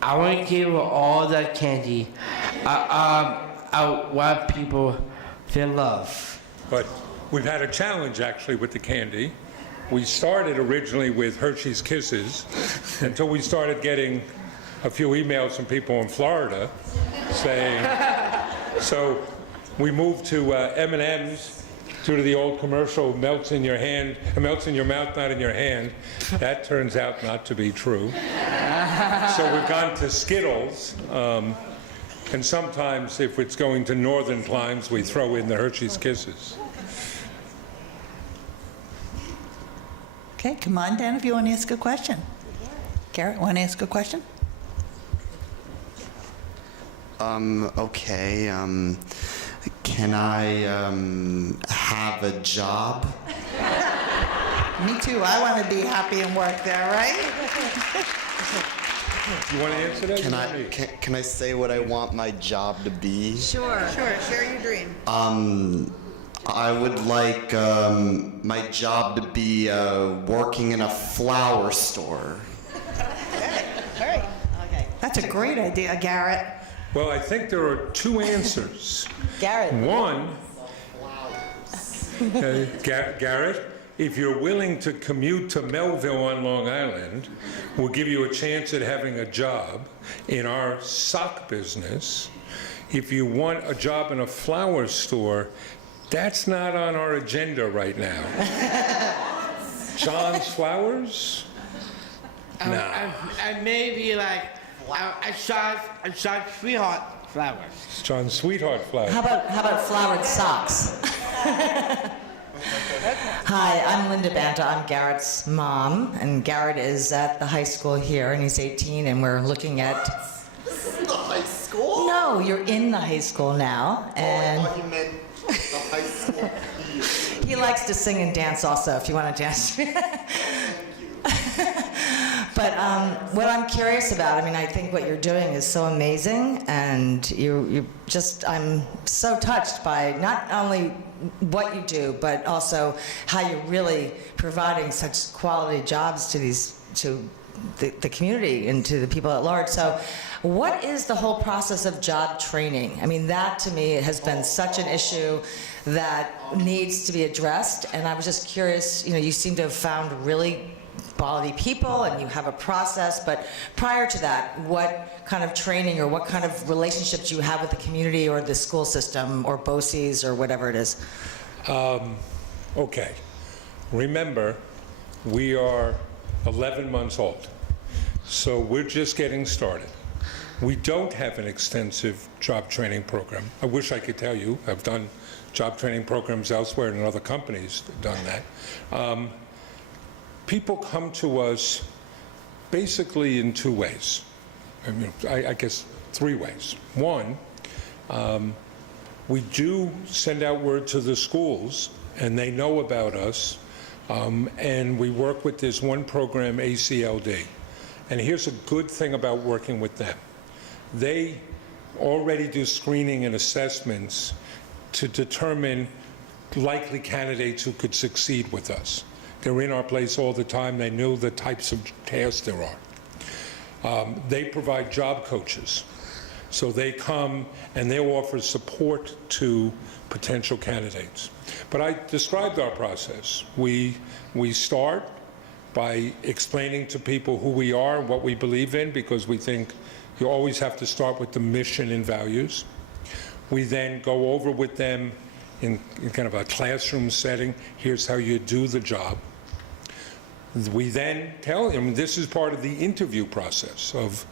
I want to give all the candy. I want people to love. But we've had a challenge actually with the candy. We started originally with Hershey's Kisses until we started getting a few emails from people in Florida saying, so we moved to M&M's due to the old commercial, melts in your mouth, not in your hand. That turns out not to be true. So we've gone to Skittles, and sometimes if it's going to northern climes, we throw in the Hershey's Kisses. Okay, come on down if you want to ask a question. Garrett, want to ask a question? Okay, can I have a job? Me too, I want to be happy and work there, right? You want to answer that? Can I say what I want my job to be? Sure, share your dream. I would like my job to be working in a flower store. Okay, all right. Okay. That's a great idea, Garrett. Well, I think there are two answers. Garrett. One, Garrett, if you're willing to commute to Melville on Long Island, we'll give you a chance at having a job in our sock business. If you want a job in a flower store, that's not on our agenda right now. John's Flowers? No. I maybe like I shot Sweetheart Flowers. John's Sweetheart Flowers. How about flowered socks? Hi, I'm Linda Banta. I'm Garrett's mom, and Garrett is at the high school here, and he's 18, and we're looking at... The high school? No, you're in the high school now, and... Oh, I thought you meant the high school. He likes to sing and dance also, if you want to dance. But what I'm curious about, I mean, I think what you're doing is so amazing, and you just, I'm so touched by not only what you do, but also how you're really providing such quality jobs to the community and to the people at large. So what is the whole process of job training? I mean, that to me has been such an issue that needs to be addressed, and I was just curious, you know, you seem to have found really quality people and you have a process, but prior to that, what kind of training or what kind of relationships do you have with the community or the school system or BOCES or whatever it is? Okay. Remember, we are 11 months old, so we're just getting started. We don't have an extensive job training program. I wish I could tell you. I've done job training programs elsewhere and other companies have done that. People come to us basically in two ways. I guess three ways. One, we do send out word to the schools, and they know about us, and we work with this one program, ACLD. And here's a good thing about working with them. They already do screening and assessments to determine likely candidates who could succeed with us. They're in our place all the time. They know the types of tasks there are. They provide job coaches. So they come and they offer support to potential candidates. But I described our process. We start by explaining to people who we are, what we believe in, because we think you always have to start with the mission and values. We then go over with them in kind of a classroom setting. Here's how you do the job. We then tell them this is part of the interview process of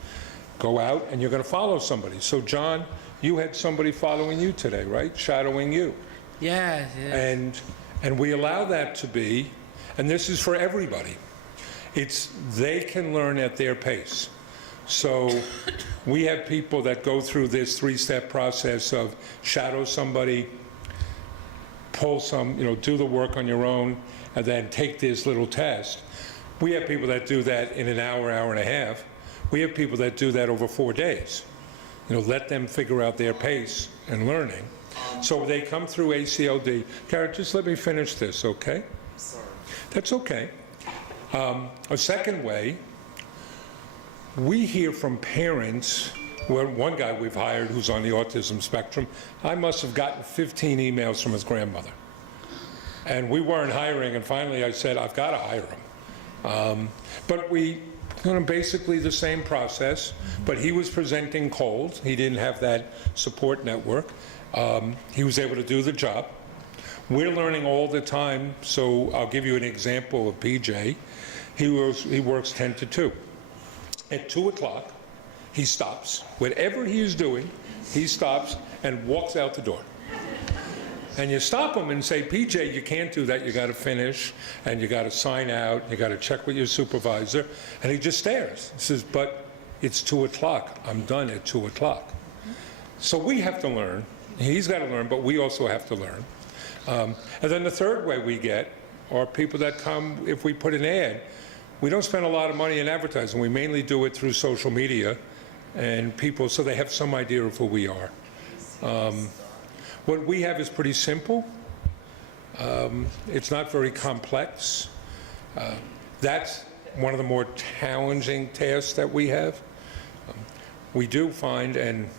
go out and you're going to follow somebody. So John, you had somebody following you today, right? Shadowing you. Yes. And we allow that to be, and this is for everybody. They can learn at their pace. So we have people that go through this three-step process of shadow somebody, pull some, do the work on your own, and then take this little test. We have people that do that in an hour, hour and a half. We have people that do that over 4 days. Let them figure out their pace and learning. So they come through ACLD. Garrett, just let me finish this, okay? Sorry. That's okay. A second way, we hear from parents. Well, one guy we've hired who's on the autism spectrum, I must have gotten 15 emails from his grandmother. And we weren't hiring, and finally I said, I've got to hire him. But we, basically the same process, but he was presenting cold. He didn't have that support network. He was able to do the job. We're learning all the time, so I'll give you an example of PJ. He works 10 to 2. At 2 o'clock, he stops. Whatever he is doing, he stops and walks out the door. And you stop him and say, PJ, you can't do that. You got to finish, and you got to sign out. You got to check with your supervisor. And he just stares. He says, but it's 2 o'clock. I'm done at 2 o'clock. So we have to learn. He's got to learn, but we also have to learn. And then the third way we get are people that come, if we put an ad, we don't spend a lot of money in advertising. We mainly do it through social media and people, so they have some idea of who we are. What we have is pretty simple. It's not very complex. That's one of the more challenging tasks that we have. We do find, and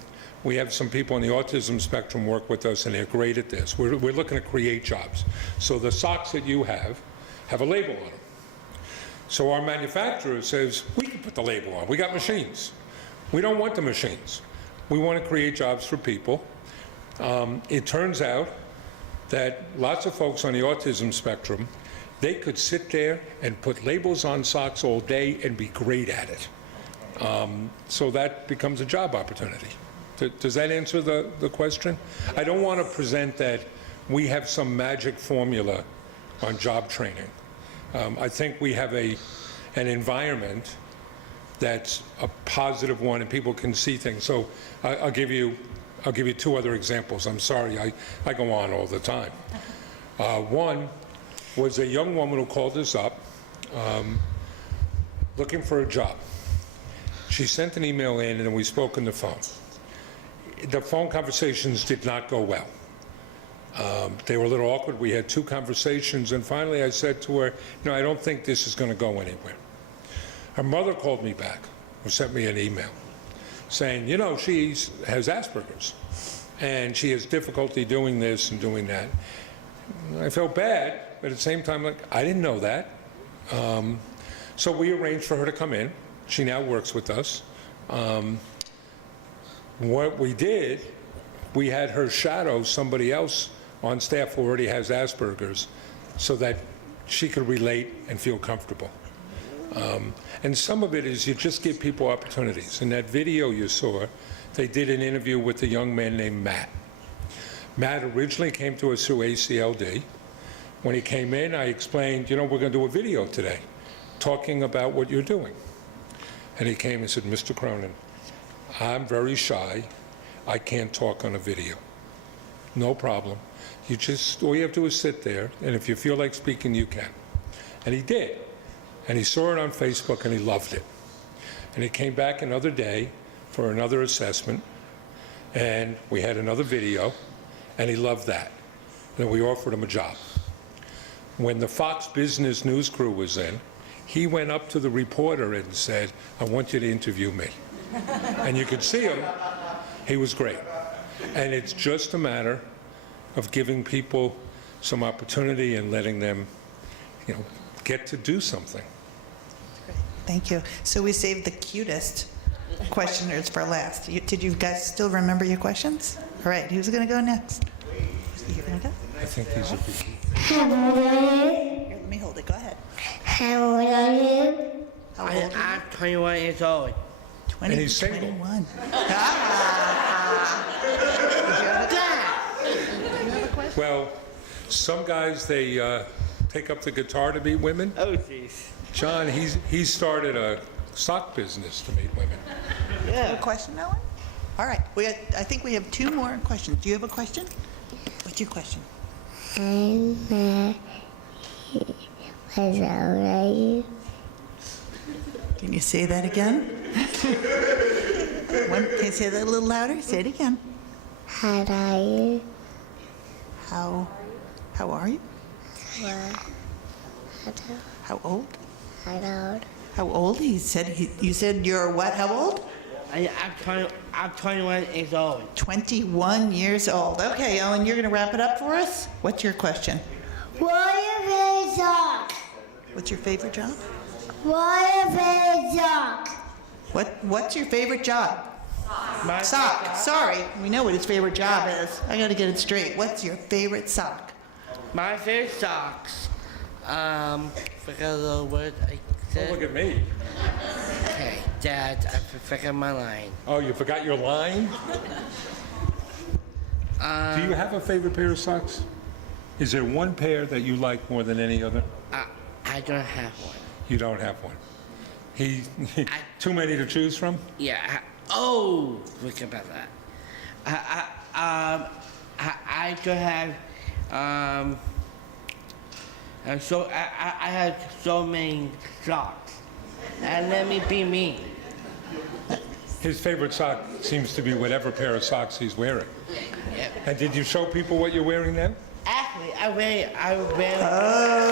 we have some people on the autism spectrum work with us, and they're great at this. We're looking to create jobs. So the socks that you have a label on them. So our manufacturer says, we can put the label on. We got machines. We don't want the machines. We want to create jobs for people. It turns out that lots of folks on the autism spectrum, they could sit there and put labels on socks all day and be great at it. So that becomes a job opportunity. Does that answer the question? I don't want to present that we have some magic formula on job training. I think we have an environment that's a positive one, and people can see things. So I'll give you 2 other examples. I'm sorry, I go on all the time. One was a young woman who called us up. looking for a job. She sent an email in, and then we spoke on the phone. The phone conversations did not go well. They were a little awkward. We had 2 conversations, and finally I said to her, I don't think this is going to go anywhere. Her mother called me back, or sent me an email, saying, she has Asperger's, and she has difficulty doing this and doing that. I felt bad, but at the same time, I didn't know that. So we arranged for her to come in. She now works with us. What we did, we had her shadow somebody else on staff who already has Asperger's so that she could relate and feel comfortable. And some of it is you just give people opportunities. In that video you saw, they did an interview with a young man named Matt. Matt originally came to us through ACLD. When he came in, I explained, we're going to do a video today talking about what you're doing. And he came and said, Mr. Cronin, I'm very shy. I can't talk on a video. No problem. All you have to do is sit there, and if you feel like speaking, you can. And he did. And he saw it on Facebook, and he loved it. And he came back another day for another assessment, and we had another video, and he loved that. And we offered him a job. When the Fox Business News crew was in, he went up to the reporter and said, I want you to interview me. And you could see him. He was great. And it's just a matter of giving people some opportunity and letting them, get to do something. Thank you. So we saved the cutest questioners for last. Did you guys still remember your questions? All right, who's going to go next? You're going to go? I think these are people. Here, let me hold it. Go ahead. How old are you? How old are you? I'm 21 years old. 20 And he's single. 21. Well, some guys, they take up the guitar to meet women. Oh, jeez. John, he started a sock business to meet women. Yeah. A question, Ellen? All right. I think we have 2 more questions. Do you have a question? What's your question? Can you say that again? Can you say that a little louder? Say it again. How are you? How are you? How old? How old? You said you're what? How old? I'm 21 years old. 21 years old. Okay, Ellen, you're going to wrap it up for us? What's your question? What are your favorite socks? What's your favorite job? What are your favorite socks? What's your favorite job? My Sock. Sorry, we know what his favorite job is. I got to get it straight. What's your favorite sock? My favorite socks. Forgot the word I said. Oh, look at me. Okay, Dad, I forgot my line. Oh, you forgot your line? Do you have a favorite pair of socks? Is there one pair that you like more than any other? I don't have one. You don't have one. Too many to choose from? Yeah. Look about that. I don't have. So I have so many socks, and let me be me. His favorite sock seems to be whatever pair of socks he's wearing. Yeah. And did you show people what you're wearing then? Actually, I wear. Oh.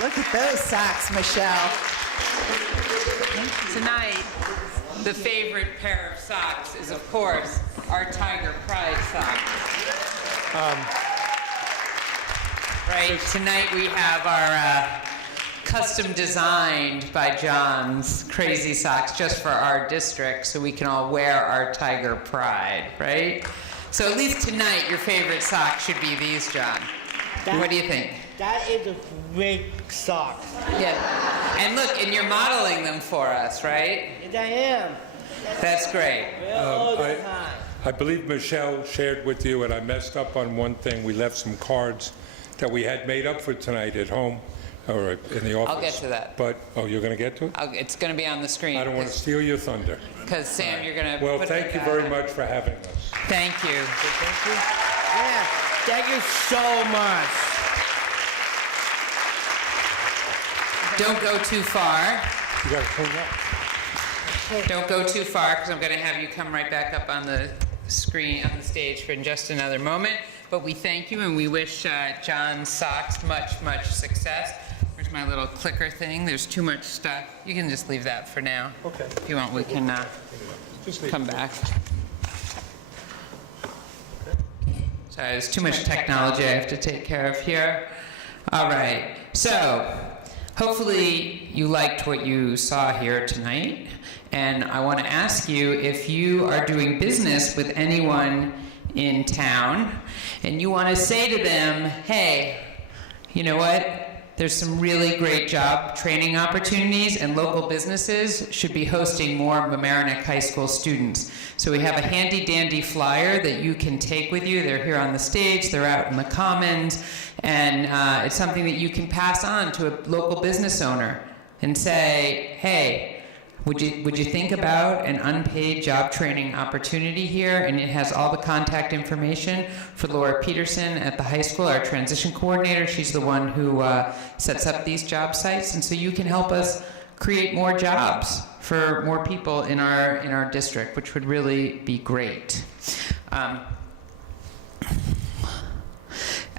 Look at those socks, Michelle. Tonight, the favorite pair of socks is, of course, our Tiger Pride socks. Right, tonight we have our custom designed by John's crazy socks just for our district so we can all wear our Tiger Pride, right? So at least tonight your favorite sock should be these, John. What do you think? That is a great sock. Yeah. And look, and you're modeling them for us, right? Yes, I am. That's great. All the time. I believe Michelle shared with you, and I messed up on one thing. We left some cards that we had made up for tonight at home or in the office. I'll get to that. But, you're going to get to it? It's going to be on the screen. I don't want to steal your thunder. Because, Sam, you're going to Well, put thank you that very on. much for having us. Thank you. Yeah, thank you so much. Don't go too far. You gotta clean up. Don't go too far, because I'm going to have you come right back up on the screen, on the stage for just another moment. But we thank you, and we wish John's socks much, much success. Where's my little clicker thing? There's too much stuff. You can just leave that for now. Okay. If you want, we can come back. Sorry, there's too much technology I have to take care of here. All right. So, hopefully you liked what you saw here tonight. And I want to ask you if you are doing business with anyone in town and you want to say to them, hey, you know what? There's some really great job training opportunities, and local businesses should be hosting more Mamaroneck High School students. So we have a handy-dandy flyer that you can take with you. They're here on the stage, they're out in the commons, and it's something that you can pass on to a local business owner and say, hey, would you think about an unpaid job training opportunity here? And it has all the contact information for Laura Peterson at the high school, our transition coordinator. She's the one who sets up these job sites. And so you can help us create more jobs for more people in our district, which would really be great. I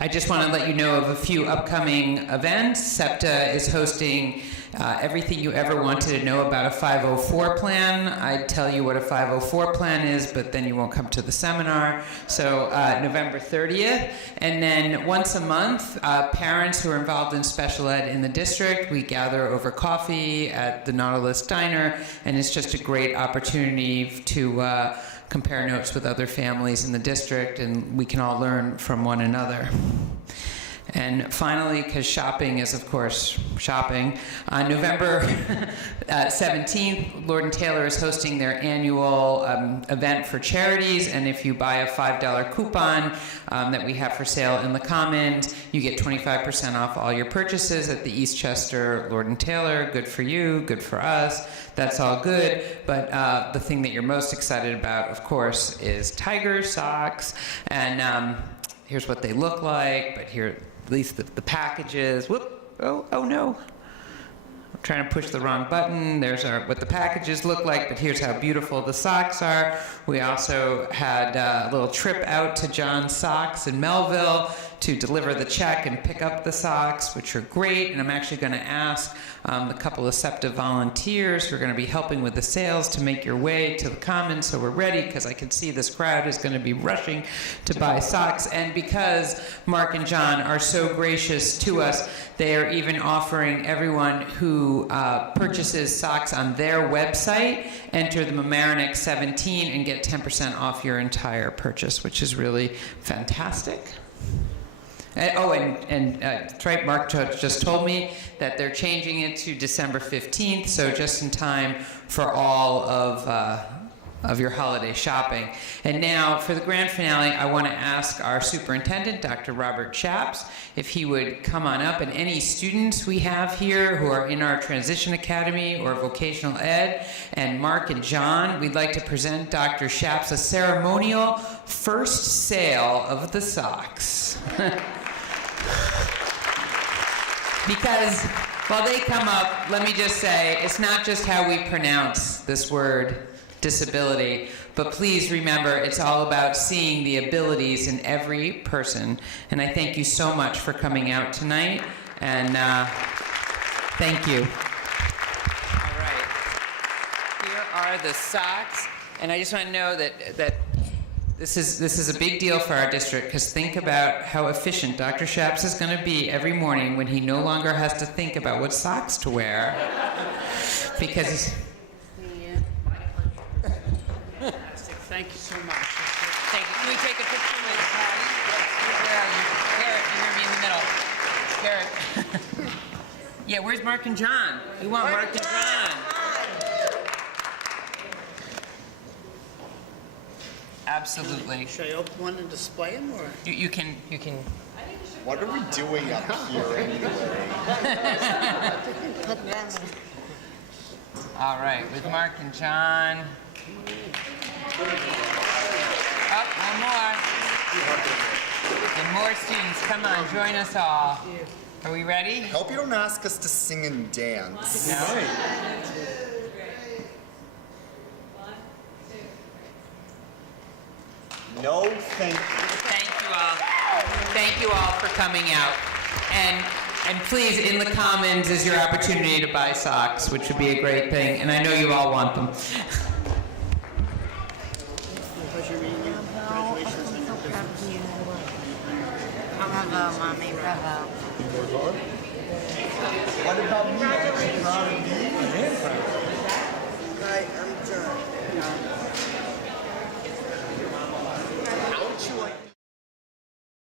just want to let you know of a few upcoming events. SEPTA is hosting everything you ever wanted to know about a 504 plan. I'd tell you what a 504 plan is, but then you won't come to the seminar. So November 30th. And then once a month, parents who are involved in special ed in the district, we gather over coffee at the Nautilus Diner, and it's just a great opportunity to compare notes with other families in the district, and we can all learn from one another. And finally, because shopping is, of course, shopping, on November 17th, Lord & Taylor is hosting their annual event for charities, and if you buy a $5 coupon that we have for sale in the Commons, you get 25% off all your purchases at the Eastchester Lord & Taylor. Good for you, good for us. That's all good, but the thing that you're most excited about, of course, is tiger socks, and here's what they look like, but here, at least the packages. Whoop! Oh no! I'm trying to push the wrong button. There's what the packages look like, but here's how beautiful the socks are. We also had a little trip out to John's Socks in Melville to deliver the check and pick up the socks, which are great. And I'm actually going to ask a couple of SEPTA volunteers who are going to be helping with the sales to make your way to the Commons, so we're ready, because I can see this crowd is going to be rushing to buy socks. And because Mark and John are so gracious to us, they are even offering everyone who purchases socks on their website, enter the Mamaroneck 17 and get 10% off your entire purchase, which is really fantastic. That's right, Mark just told me that they're changing it to December 15th, so just in time for all of your holiday shopping. And now, for the grand finale, I want to ask our superintendent, Dr. Robert Chaps, if he would come on up, and any students we have here who are in our Transition Academy or Vocational Ed, and Mark and John, we'd like to present Dr. Chaps a ceremonial first sale of the socks. Because while they come up, let me just say, it's not just how we pronounce this word, disability, but please remember, it's all about seeing the abilities in every person. And I thank you so much for coming out tonight, and thank you. All right, here are the socks, and I just want to know that this is a big deal for our district, because think about how efficient Dr. Chaps is going to be every morning when he no longer has to think about what socks to wear, because he's... Thank you so much. Thank you. Can we take a picture with Patty? Where are you? Garrett, you're going to be in the middle. Garrett. Yeah, where's Mark and John? We want Mark and John. Absolutely. Should I open one and display them, or? You can. What are we doing up here anyway? All right, with Mark and John. Oh, one more. And more students. Come on, join us all. Are we ready? Hope you don't ask us to sing and dance. No. No, thank you. Thank you all. Thank you all for coming out. And please, in the Commons is your opportunity to buy socks, which would be a great thing. And I know you all want them. Bravo, Mommy, bravo. What about me? Are you proud of me? I'm done.